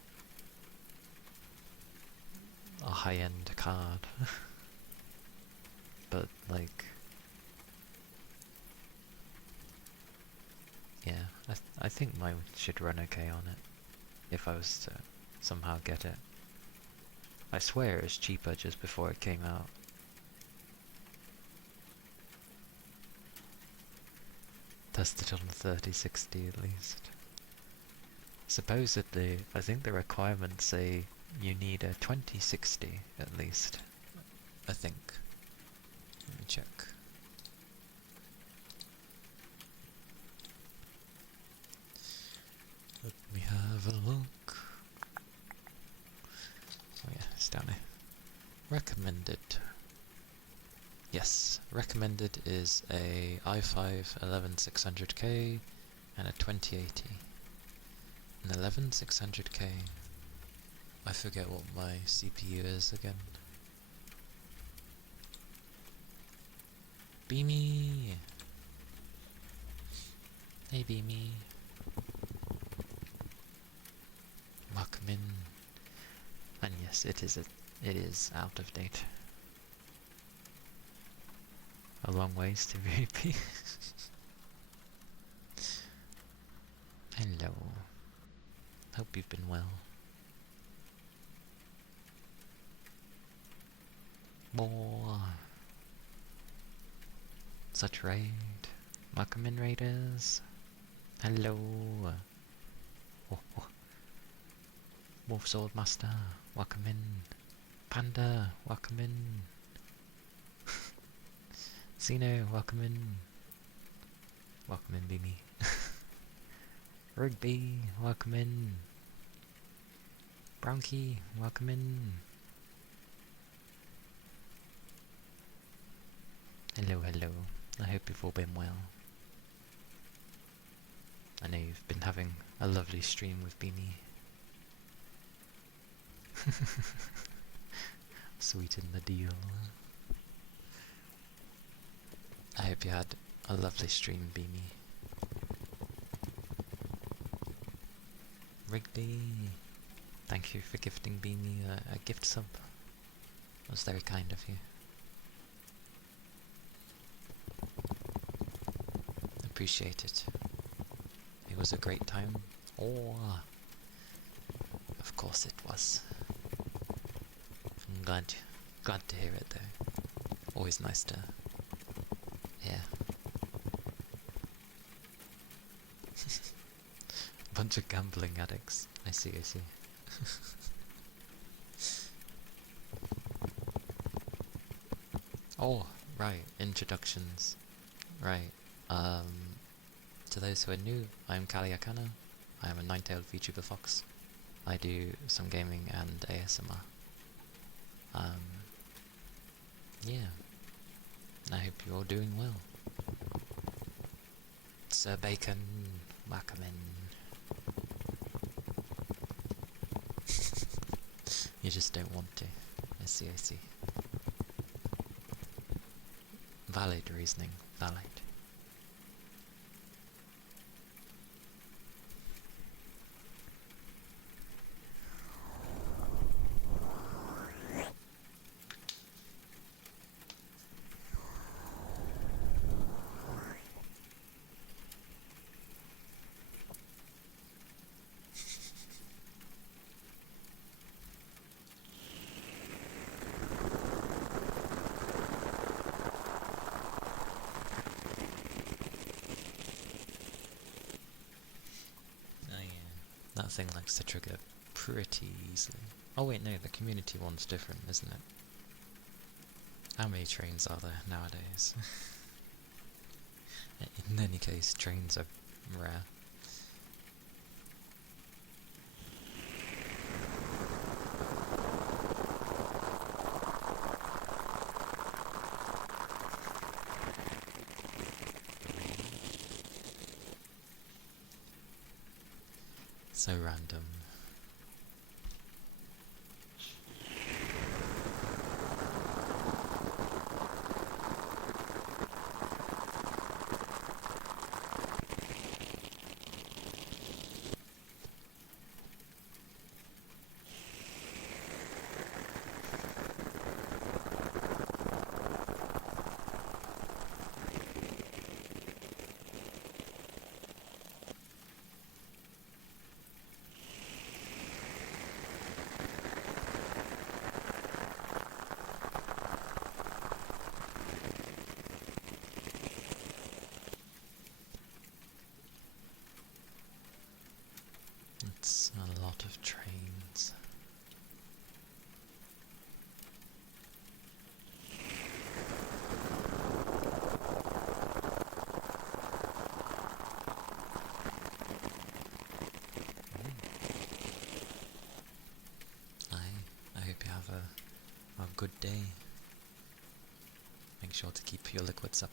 a high-end card. But like, yeah, I think mine should run okay on it, if I was to somehow get it. I swear it was cheaper just before it came out. Tested on 3060 at least. Supposedly, I think the requirements say you need a 2060 at least. I think. Let me check. have a look. Oh yeah, it's down there. Recommended. Yes, recommended is a i5 11600K and a 2080. An 11600K. I forget what my CPU is again. Beamy! Hey Beamy. Muckmin. And yes, it is out of date. A long ways to VP. Hello. Hope you've been well. More. Such raid. Muckmin raiders. Hello. Oh, oh. Wolf Sword Master. Welcome in. Panda. Welcome in. Xeno. Welcome in. Welcome in, Beamy. Rigby. Welcome in. Brownkey. Welcome in. Hello, hello. I hope you've all been well. I know you've been having a lovely stream with Beamy. Sweeten the deal. I hope you had a lovely stream, Beamy. Rigby, thank you for gifting Beamy a gift sub. That was very kind of you. Appreciate it. It was a great time. Oh, of course it was. I'm glad to hear it though. Always nice to hear. Bunch of gambling addicts. I see, I see. Oh, right, introductions. Right, to those who are new, I'm Kaliakana. I am a nine-tailed VTuber fox. I do some gaming and ASMR. Yeah. I hope you're all doing well. Sir Bacon, welcome in. You just don't want to. I see, I see. Valid reasoning, valid. That thing likes to trigger pretty easily. Oh wait, no, the community one's different, isn't it? How many trains are there nowadays? In any case, trains are rare. So random. good day. Make sure to keep your liquids up.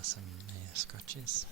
for some scratches.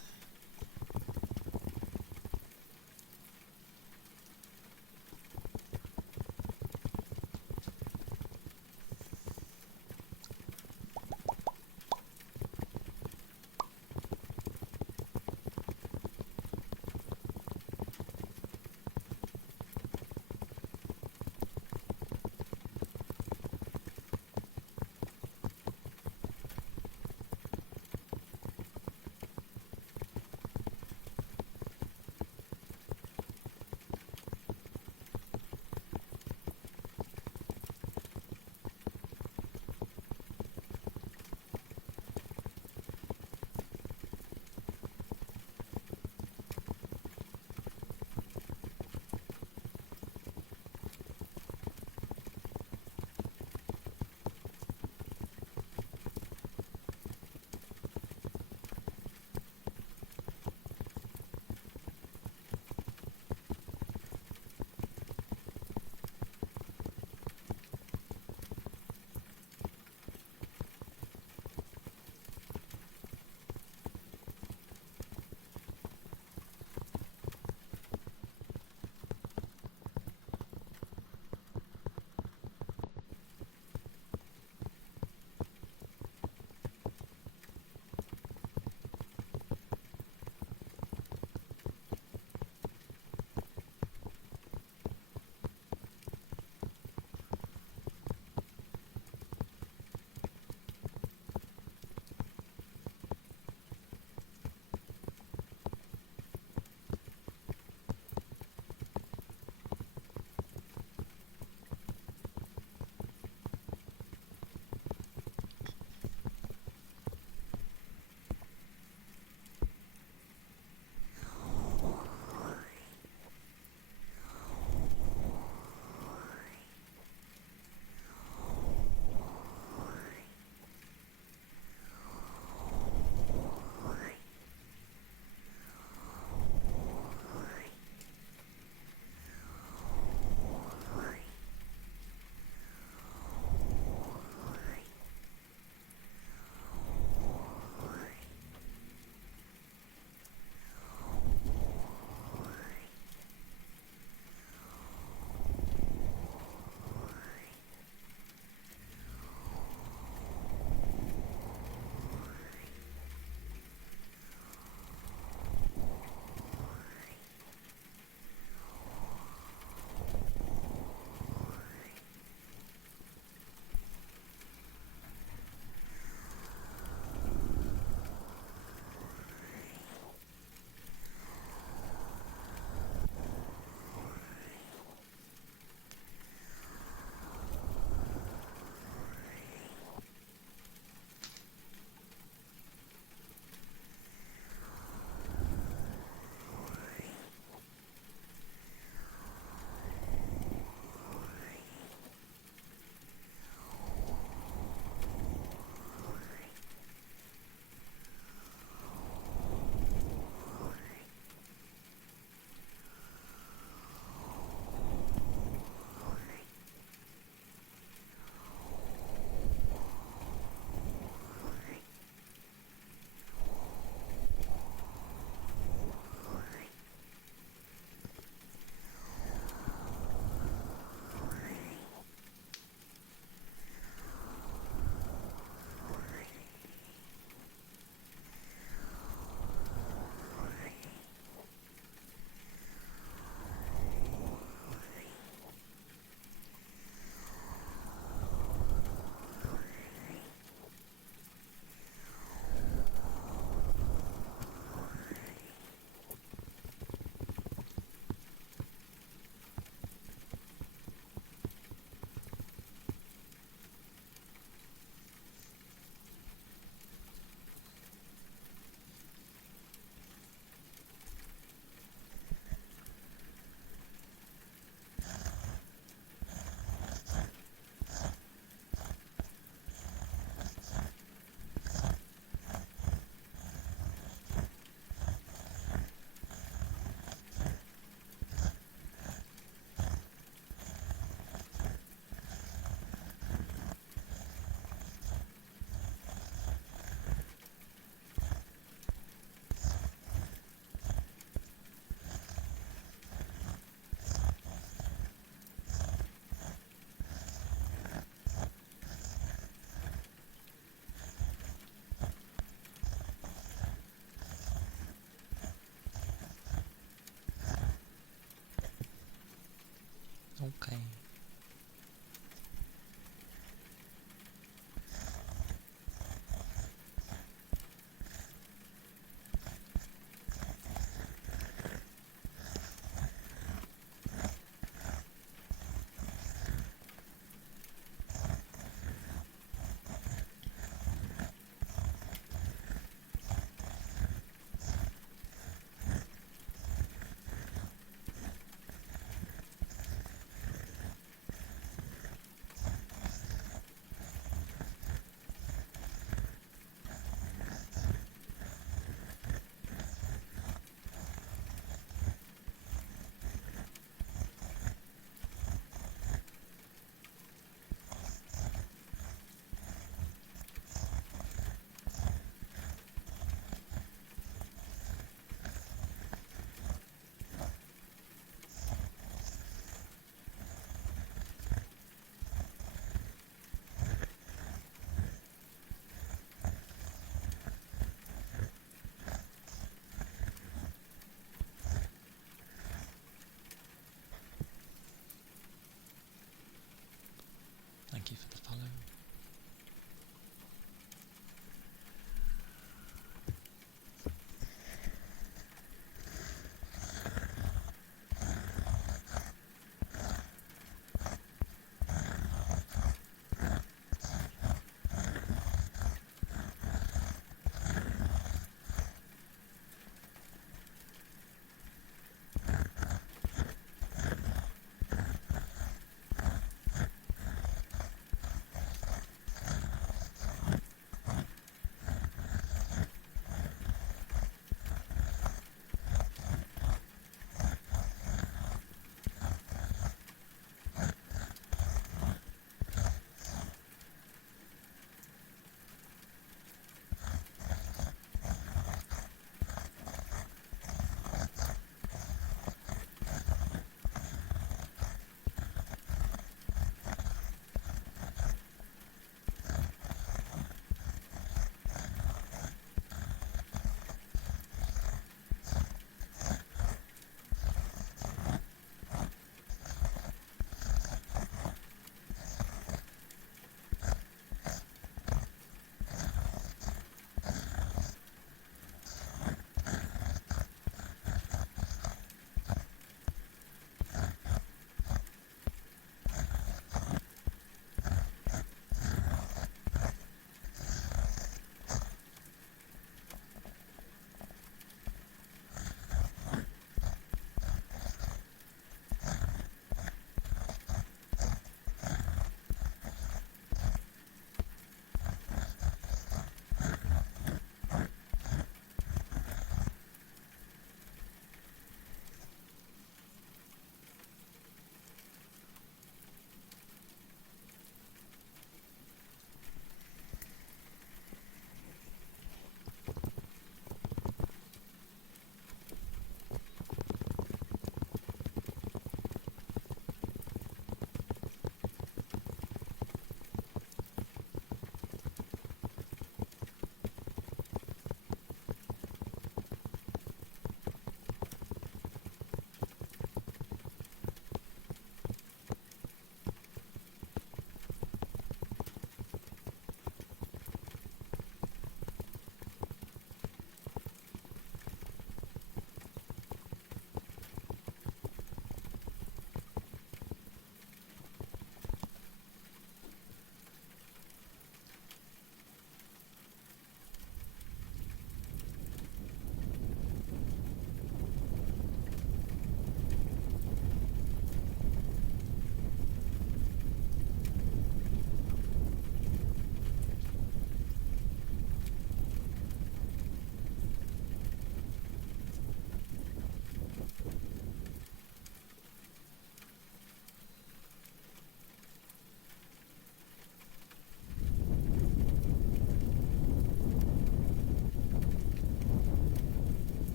Okay.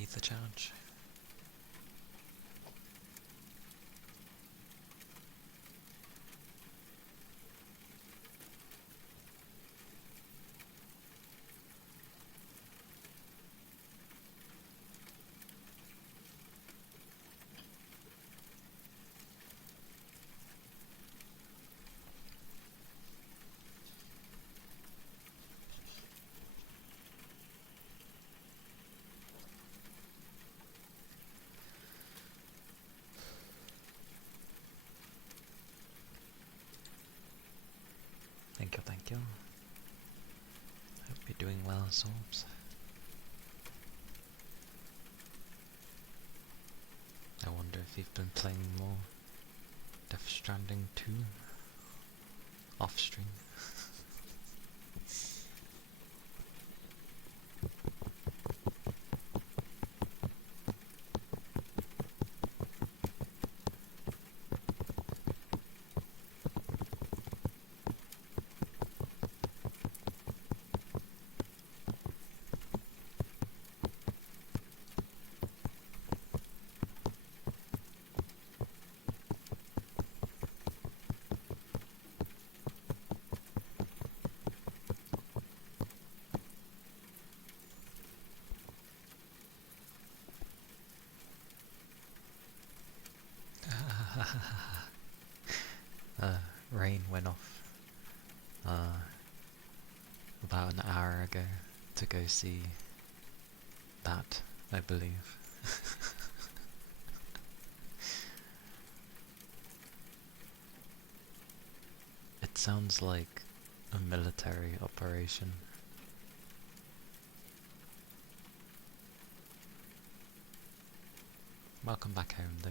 ether charge. Thank you, thank you. Hope you're doing well, Sorbs. I wonder if you've been playing more Death Stranding 2 off stream. Rain went off about an hour ago to go see that, I believe. It sounds like a military operation. Welcome back home though.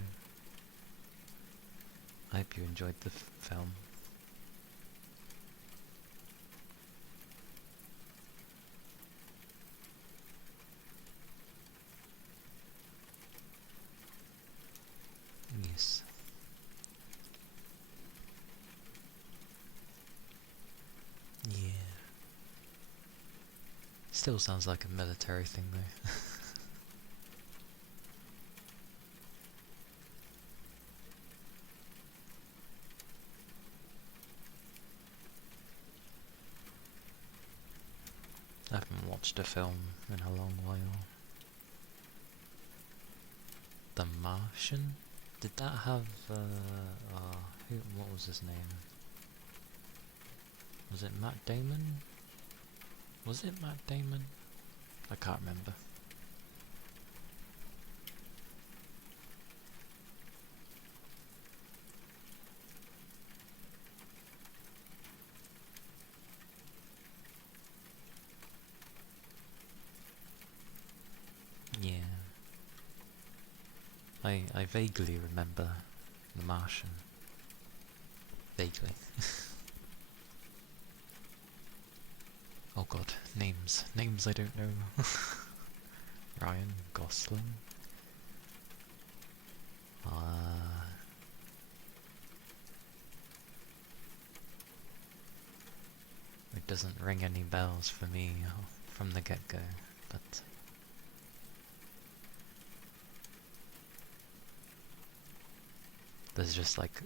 I hope you enjoyed the film. Yes. Yeah. Still sounds like a military thing though. I haven't watched a film in a long while. The Martian? Did that have, what was his name? Was it Matt Damon? Was it Matt Damon? I can't remember. Yeah. I vaguely remember The Martian. Vaguely. Oh god, names. Names I don't know. Ryan Gosling. It doesn't ring any bells for me from the get-go, but there's just like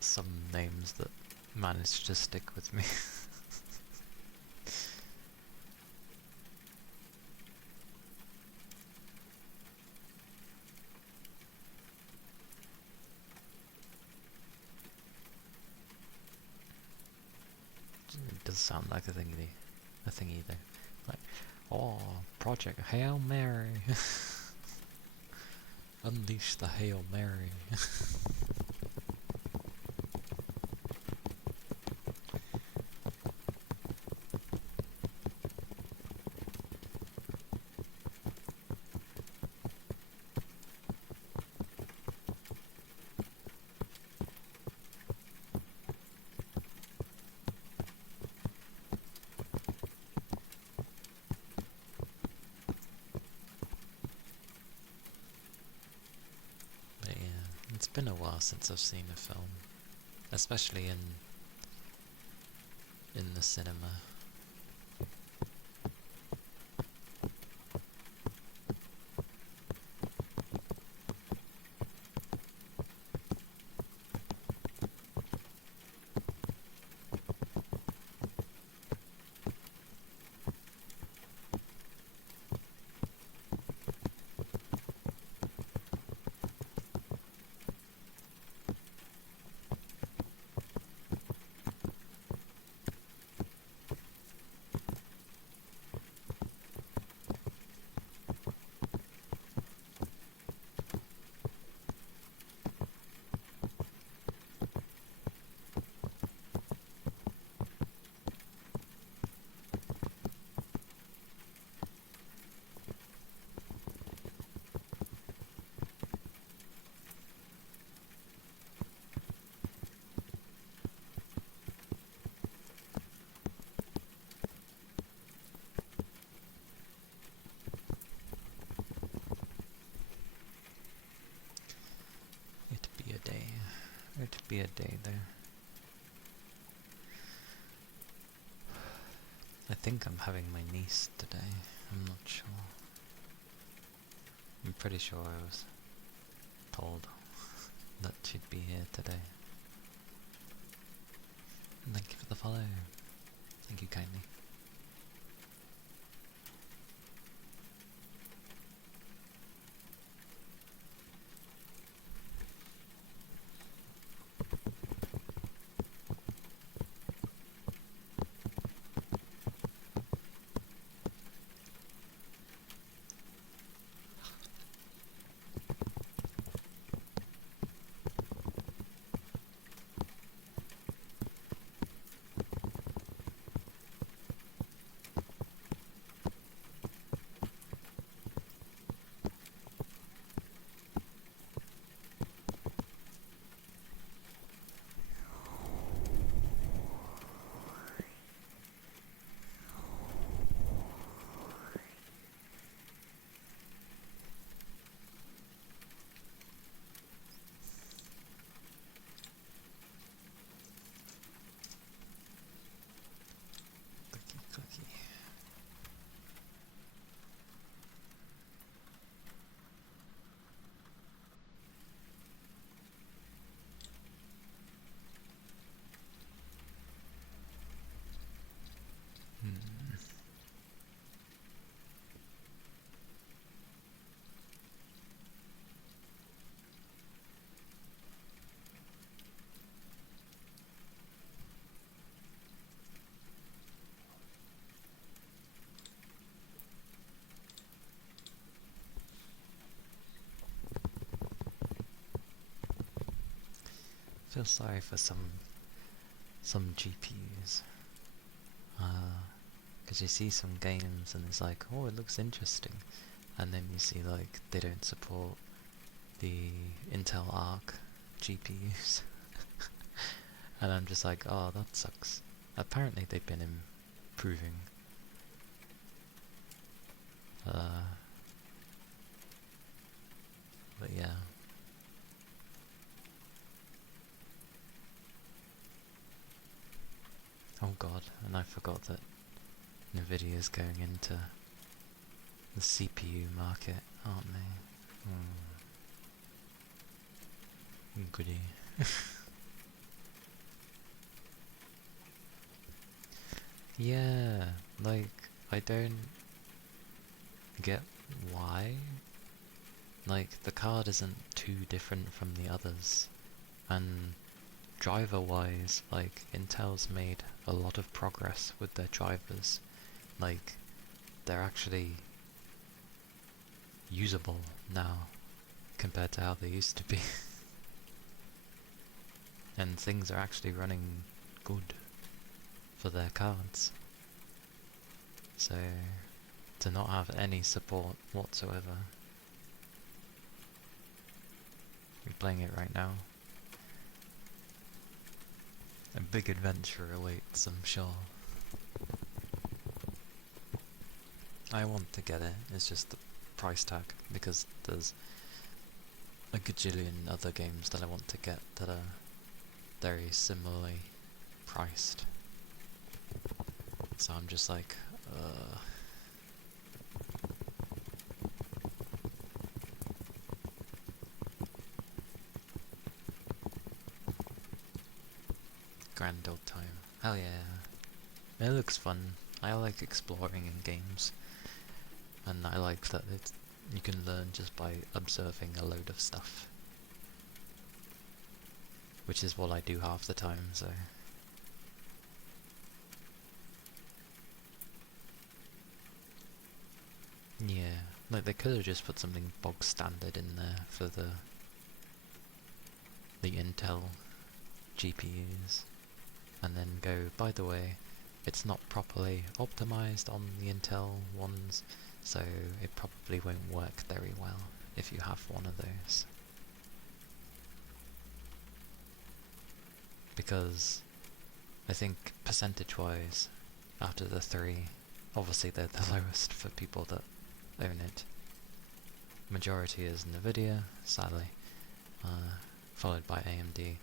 some names that manage to stick with me. It does sound like a thing either. Like, oh, Project Hail Mary. Unleash the Hail Mary. But yeah, it's been a while since I've seen a film, especially in the cinema. be a day there. I think I'm having my niece today. I'm not sure. I'm pretty sure I was told that she'd be here today. And thank you for the follow. Thank you kindly. Clicky. Feel sorry for some GPUs. Because you see some games and it's like, oh, it looks interesting. And then you see like they don't support the Intel Arc GPUs. And I'm just like, oh, that sucks. Apparently they've been improving. But yeah. Oh god, and I forgot that Nvidia is going into the CPU market, aren't they? Goody. Yeah, like, I don't get why. Like, the card isn't too different from the others, and driver-wise, like, Intel's made a lot of progress with their drivers. Like, they're actually usable now compared to how they used to be. And things are actually running good for their cards. So, to not have any support whatsoever. We're playing it right now. A big adventure awaits, I'm sure. I want to get it, it's just the price tag, because there's a gajillion other games that I want to get that are very similarly priced. So I'm just like, grand old time. Hell yeah. It looks fun. I like exploring in games. And I like that you can learn just by observing a load of stuff. Which is what I do half the time, so... Yeah, like they could have just put something bog standard in there for the Intel GPUs. And then go, by the way, it's not properly optimized on the Intel ones, so it probably won't work very well if you have one of those. Because I think percentage-wise, out of the three, obviously they're the lowest for people that own it. Majority is Nvidia, sadly, followed by AMD,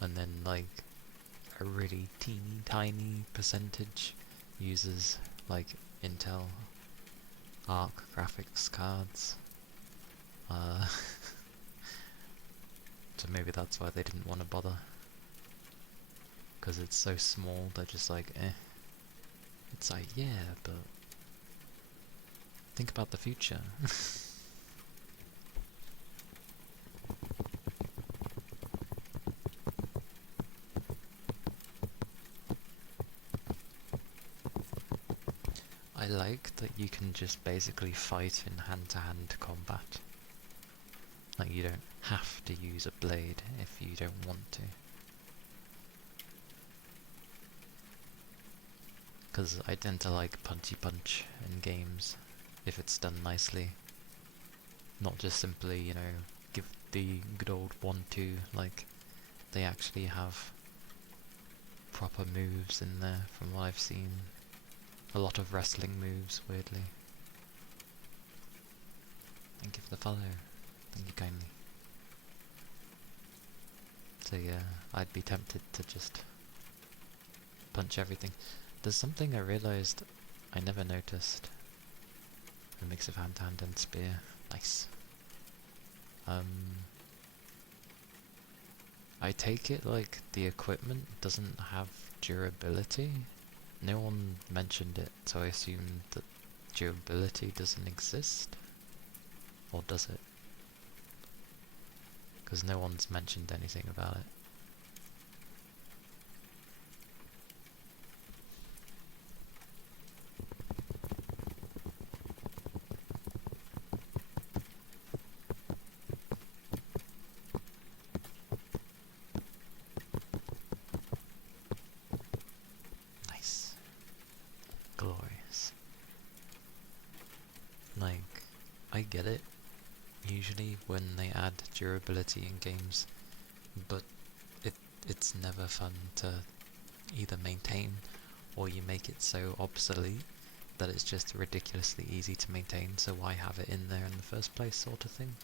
and then like a really teeny tiny percentage uses like Intel Arc graphics cards. So maybe that's why they didn't want to bother. Because it's so small, they're just like, eh. It's like, yeah, but think about the future. I like that you can just basically fight in hand-to-hand combat. Like, you don't have to use a blade if you don't want to. Because I tend to like punchy punch in games, if it's done nicely. Not just simply, you know, give the good old 1-2, like, they actually have proper moves in there from what I've seen. A lot of wrestling moves, weirdly. Thank you for the follow. Thank you kindly. So yeah, I'd be tempted to just punch everything. There's something I realised I never noticed. A mix of hand-to-hand and spear. Nice. I take it like the equipment doesn't have durability. No one mentioned it, so I assume that durability doesn't exist? Or does it? Because no one's mentioned anything about it. Nice. Glorious. Like, I get it, usually when they add durability in games, but it's never fun to either maintain or you make it so obsolete that it's just ridiculously easy to maintain, so why have it in there in the first place, sort of thing.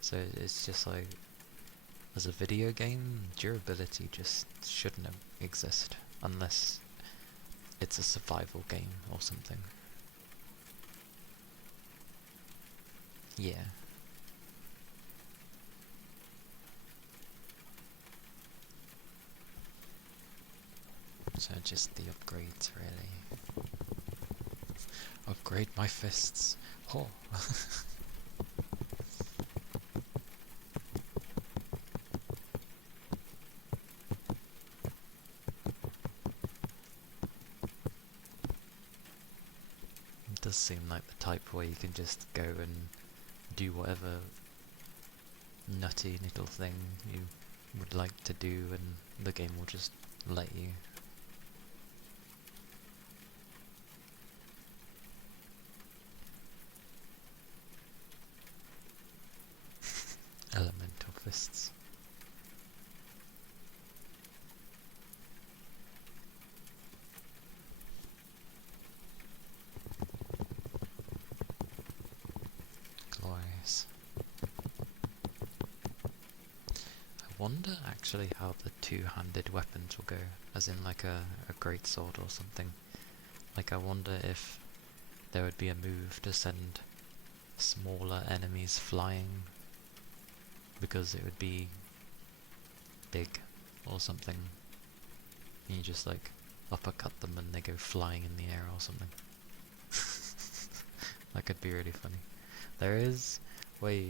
So it's just like, as a video game, durability just shouldn't exist unless it's a survival game or something. Yeah. So just the upgrades, really. Upgrade my fists. Oh. It does seem like the type where you can just go and do whatever nutty little thing you would like to do and the game will just let you. Elemental fists. Glorious. I wonder actually how the two-handed weapons will go, as in like a greatsword or something. Like I wonder if there would be a move to send smaller enemies flying, because it would be big or something. And you just like uppercut them and they go flying in the air or something. That could be really funny. There is way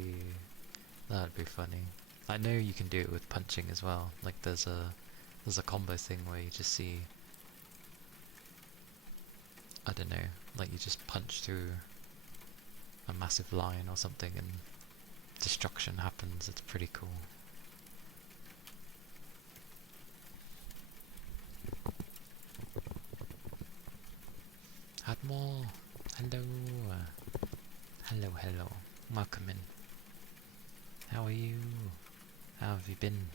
that'd be funny. I know you can do it with punching as well. Like there's a combo thing where you just see, I don't know, like you just punch through a massive line or something and destruction happens. It's pretty cool. Admore, hello. Hello, hello. Welcome in. How are you? How have you been?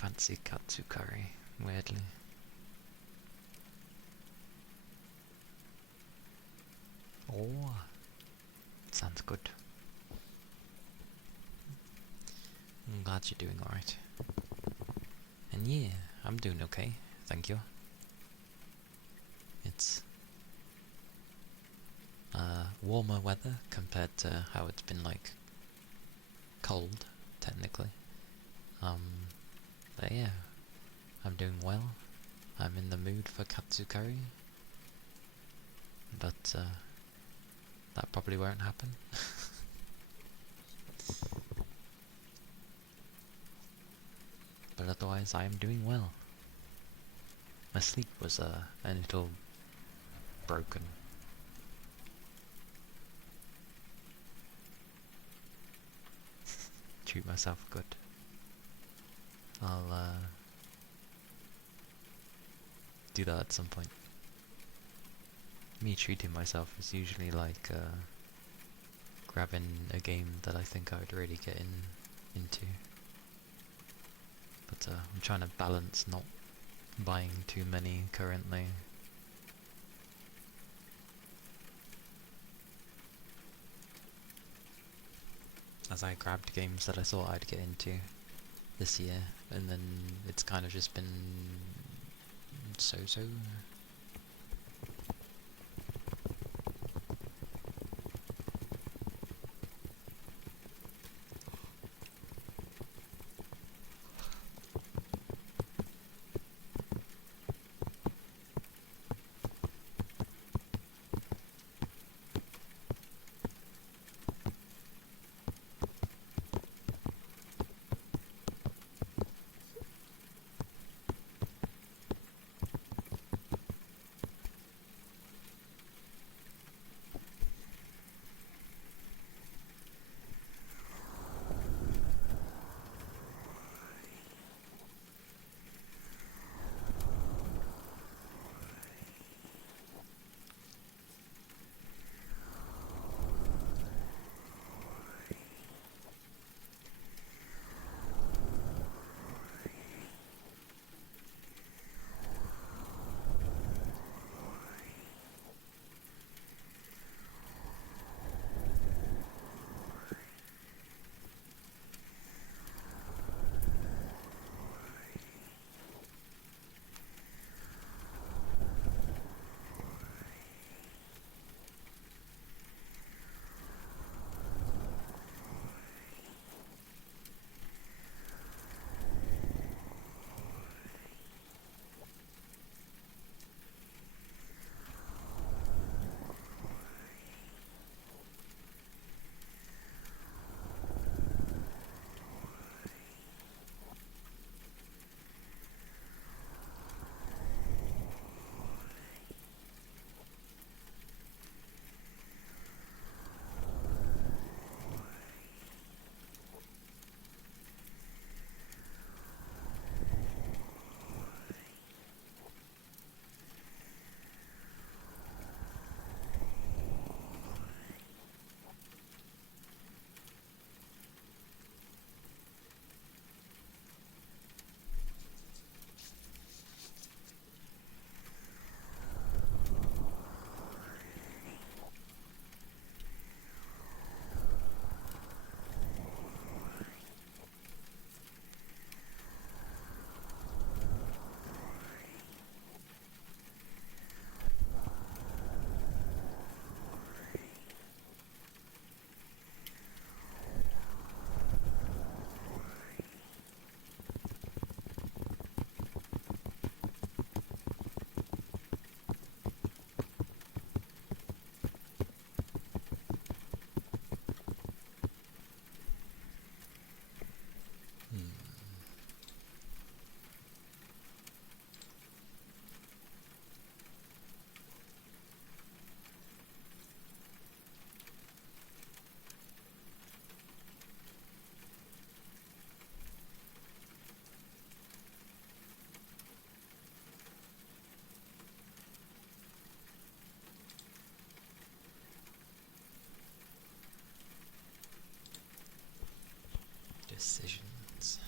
fancy katsu curry, weirdly. Oh, sounds good. I'm glad you're doing alright. And yeah, I'm doing okay, thank you. It's warmer weather compared to how it's been like cold, technically. But yeah, I'm doing well. I'm in the mood for katsu curry, but that probably won't happen. But otherwise, I am doing well. My sleep was a little broken. Treat myself good. I'll do that at some point. Me treating myself is usually like grabbing a game that I think I would really get into. But I'm trying to balance not buying too many currently. As I grabbed games that I thought I'd get into this year, and then it's kind of just been so-so. Decisions.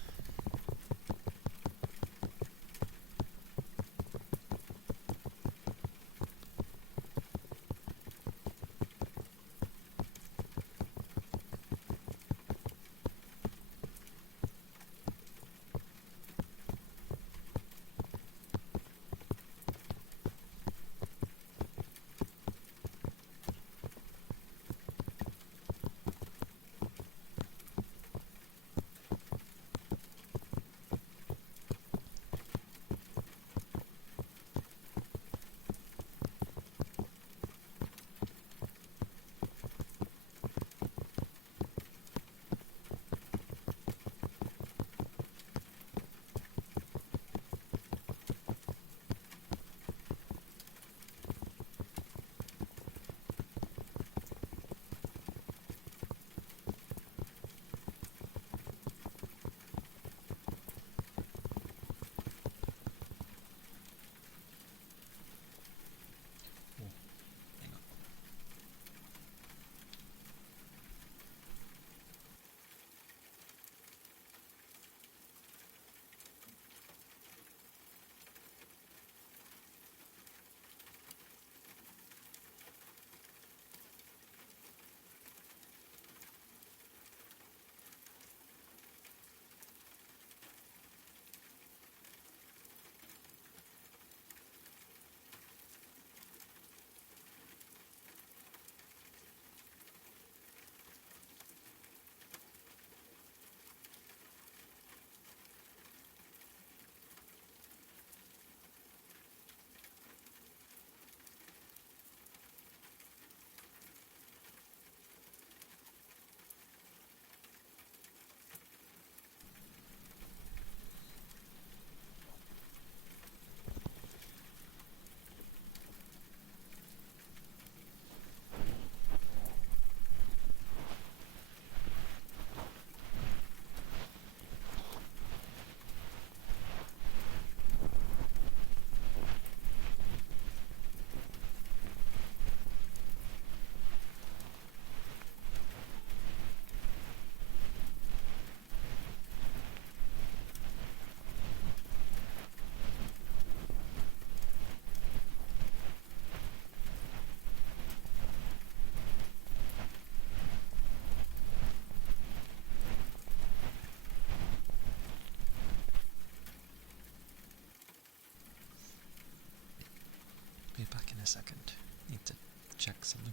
second. Need to check something.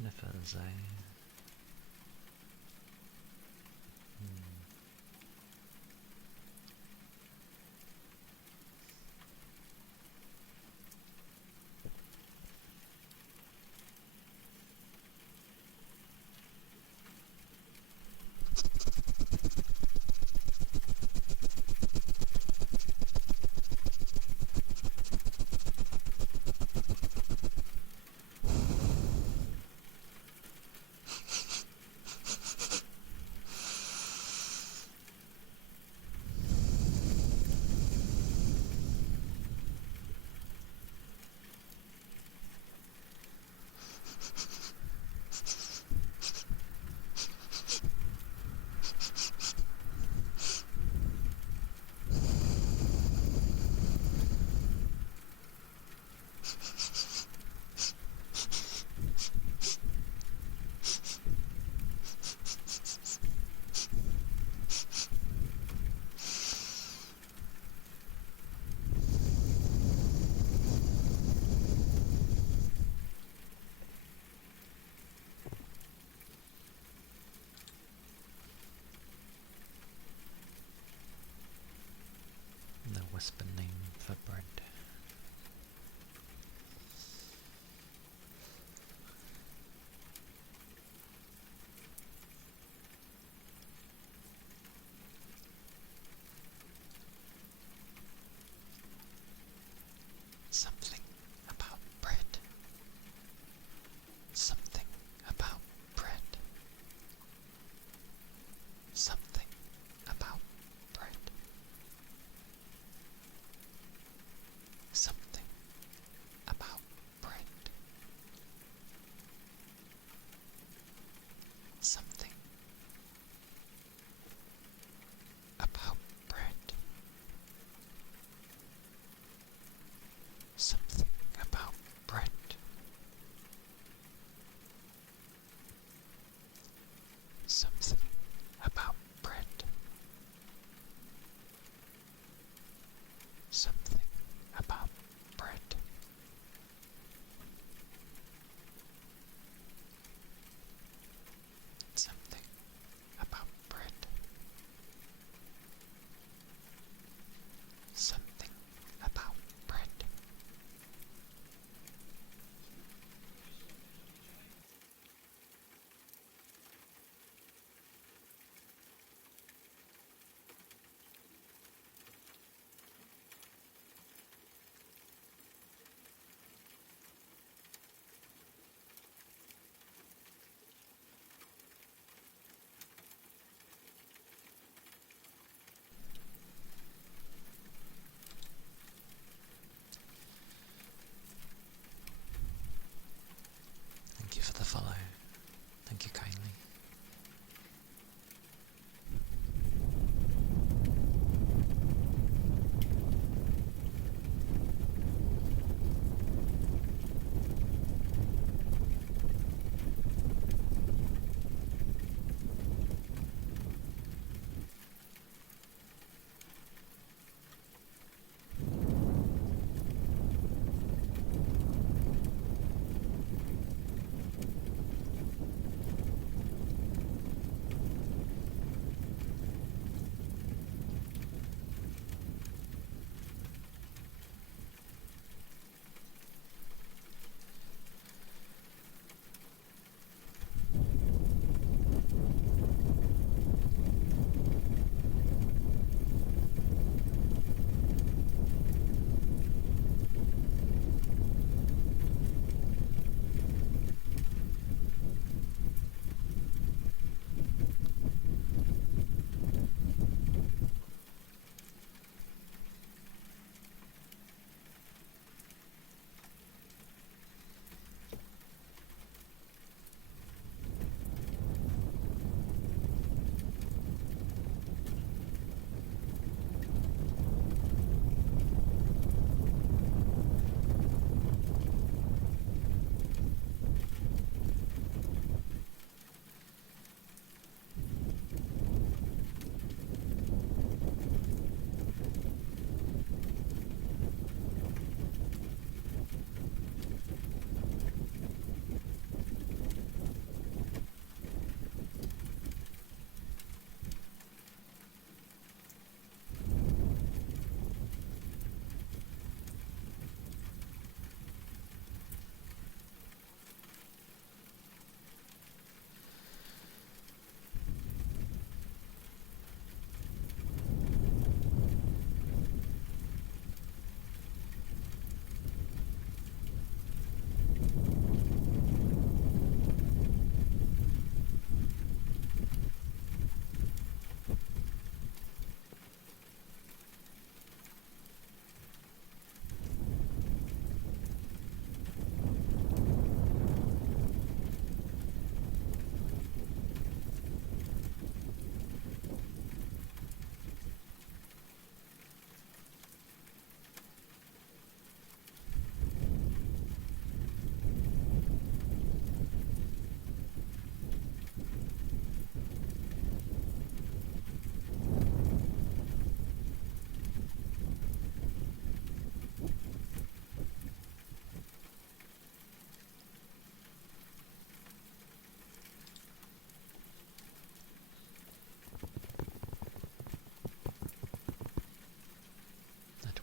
Sniffers, eh? Hmm. The whisper name for bread. Something about bread. Something about bread. Something about bread. Something about bread. Something about bread. Something about bread.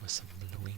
for some blowing.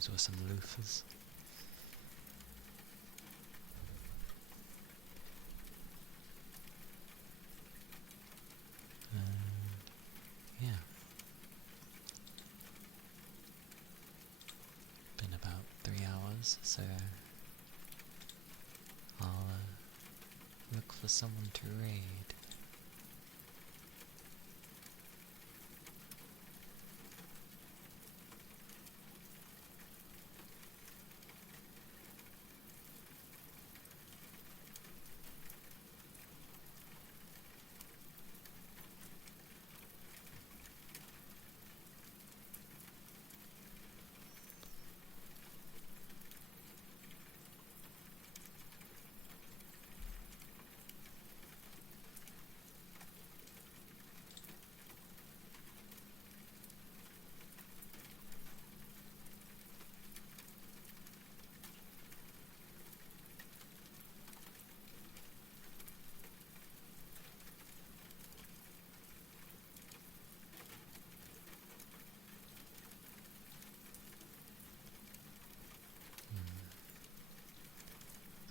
Those were some loafers. Yeah. Been about 3 hours, so I'll look for someone to raid.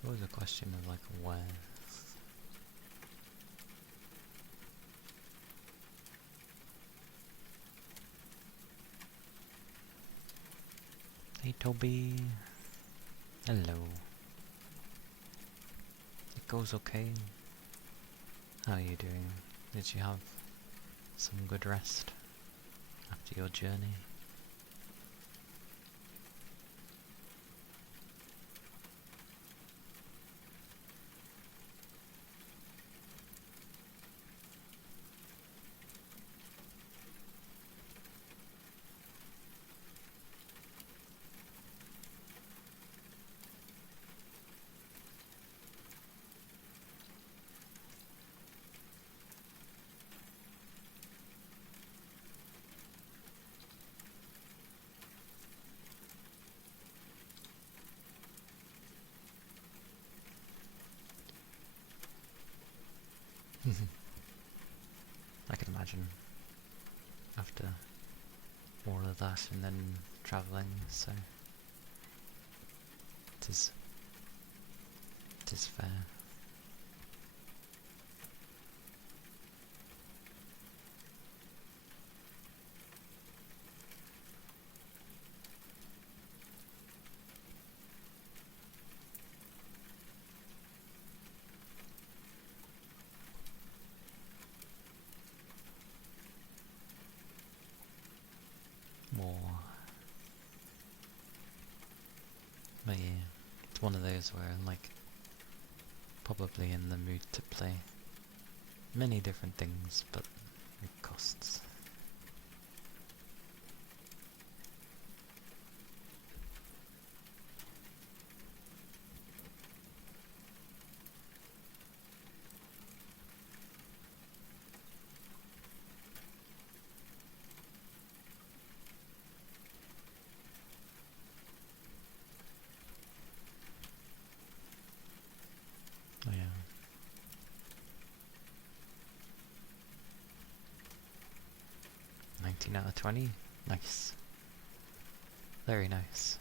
It's always a question of like where. Hey Toby. Hello. It goes okay. How are you doing? Did you have some good rest after your journey? I can imagine after all of that and then travelling, so it is fair. More. But yeah, it's one of those where I'm like probably in the mood to play many different things, but it costs. Oh yeah. "19 out of 20? Nice. Very nice."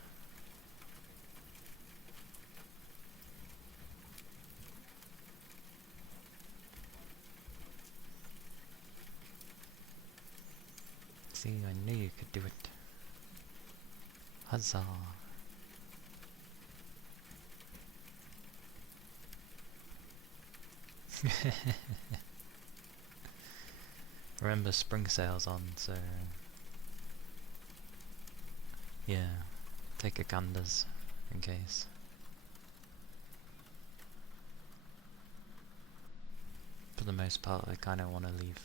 See, I knew you could do it. Huzzah. Remember, spring sale's on, so yeah, take a ganders in case. For the most part, I kind of want to leave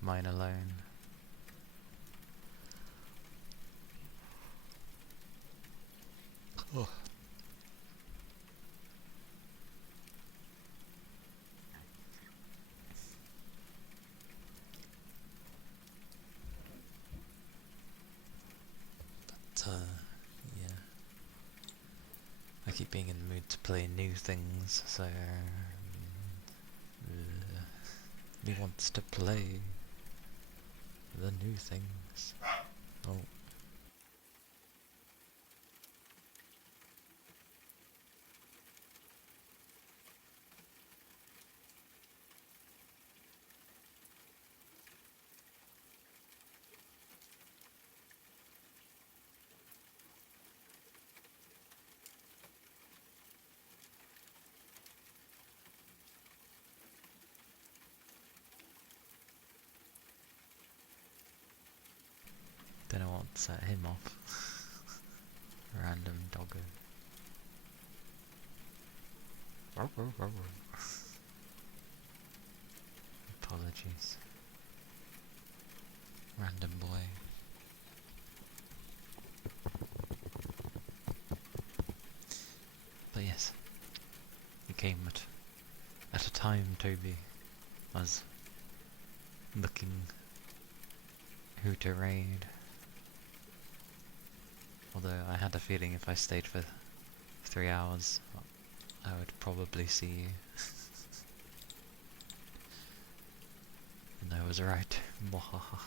mine alone. Oh. But yeah, I keep being in the mood to play new things, so he wants to play the new things. Oh. set him off. Random doggo. Apologies. Random boy. But yes, you came at a time, Toby. I was looking who to raid. Although I had a feeling if I stayed for 3 hours, I would probably see you. And I was right. Mwahaha.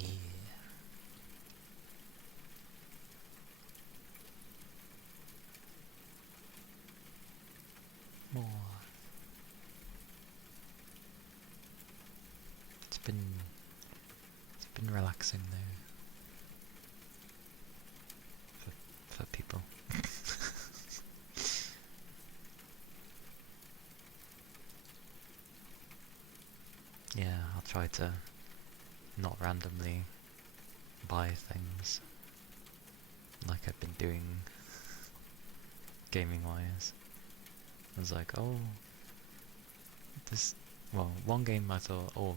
Yeah. More. It's been relaxing though. For people. Yeah, I'll try to not randomly buy things like I've been doing gaming wise. I was like, oh, well, one game I thought, oh,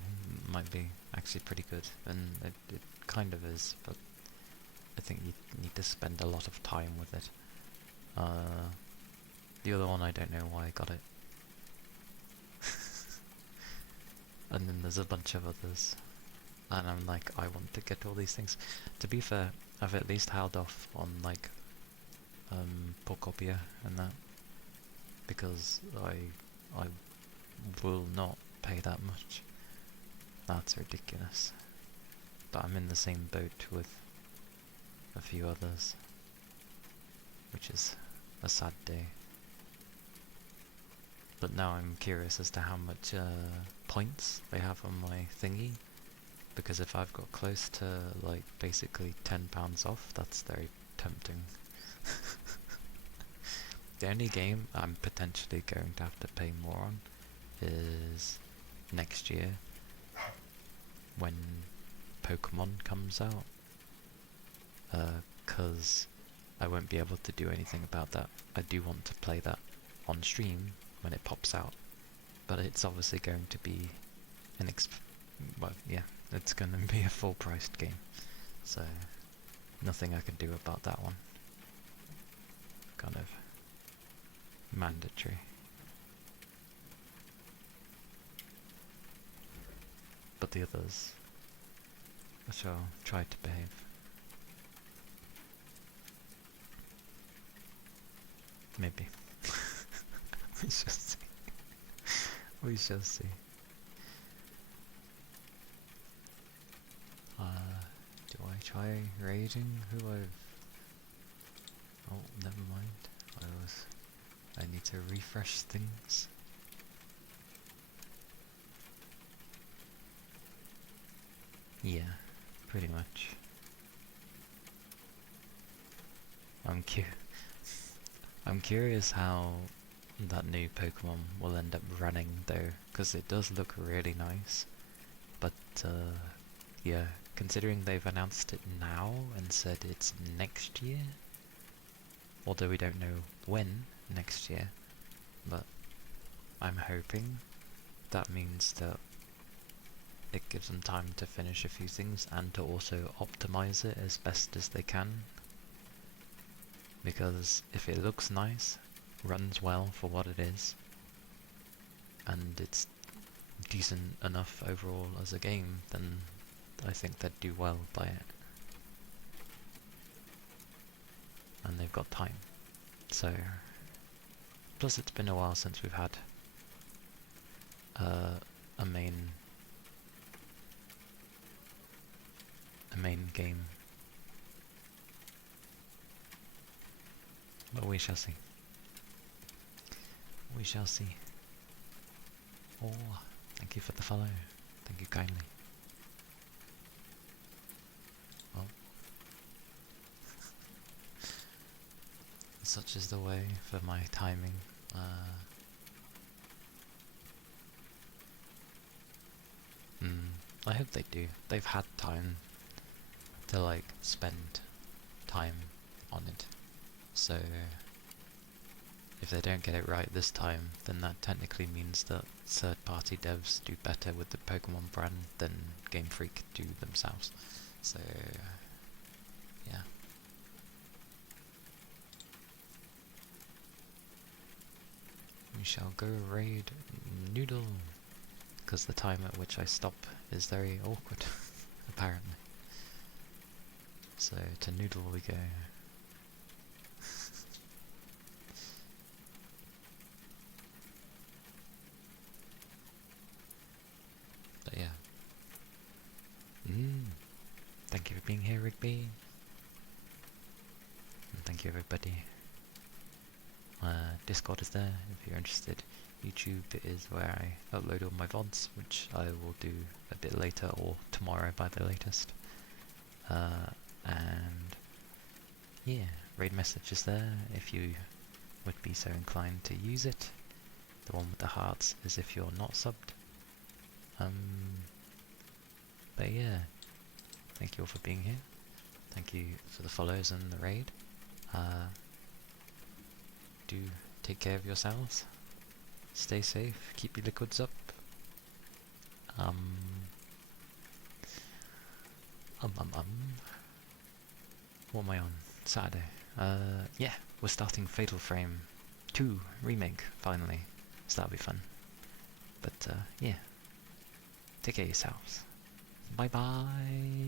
might be actually pretty good, and it kind of is, but I think you need to spend a lot of time with it. The other one, I don't know why I got it. And then there's a bunch of others, and I'm like, I want to get all these things. To be fair, I've at least held off on like Porcopia and that, because I will not pay that much. That's ridiculous. But I'm in the same boat with a few others, which is a sad day. But now I'm curious as to how much points they have on my thingy, because if I've got close to like basically £10 off, that's very tempting. The only game I'm potentially going to have to pay more on is next year when Pokemon comes out, cause I won't be able to do anything about that. I do want to play that on stream when it pops out, but it's obviously going to be well, yeah, it's going to be a full-priced game, so nothing I can do about that one. Kind of mandatory. But the others, I shall try to behave. Maybe. We shall see. We shall see. Do I try raiding who I've... Oh, never mind. I need to refresh things. Yeah, pretty much. I'm curious how that new Pokemon will end up running though, because it does look really nice. But yeah, considering they've announced it now and said it's next year, although we don't know when next year, but I'm hoping that means that it gives them time to finish a few things and to also optimize it as best as they can. Because if it looks nice, runs well for what it is, and it's decent enough overall as a game, then I think they'd do well by it. And they've got time. So, plus it's been a while since we've had a main game. But we shall see. We shall see. Oh, thank you for the follow. Thank you kindly. Well, such is the way for my timing. I hope they do. They've had time to like spend time on it. So if they don't get it right this time, then that technically means that third-party devs do better with the Pokemon brand than Game Freak do themselves. So yeah. We shall go raid Noodle, because the time at which I stop is very awkward, apparently. So to Noodle we go. But yeah. Thank you for being here, Rigby. And thank you everybody. Discord is there if you're interested. YouTube is where I upload all my VODs, which I will do a bit later or tomorrow by the latest. And yeah, raid message is there if you would be so inclined to use it. The one with the hearts is if you're not subbed. But yeah, thank you all for being here. Thank you for the follows and the raid. Do take care of yourselves. Stay safe. Keep your liquids up. What am I on? Saturday. Yeah, we're starting Fatal Frame 2 Remake, finally. So that'll be fun. But, yeah. Take care of yourselves. Bye bye!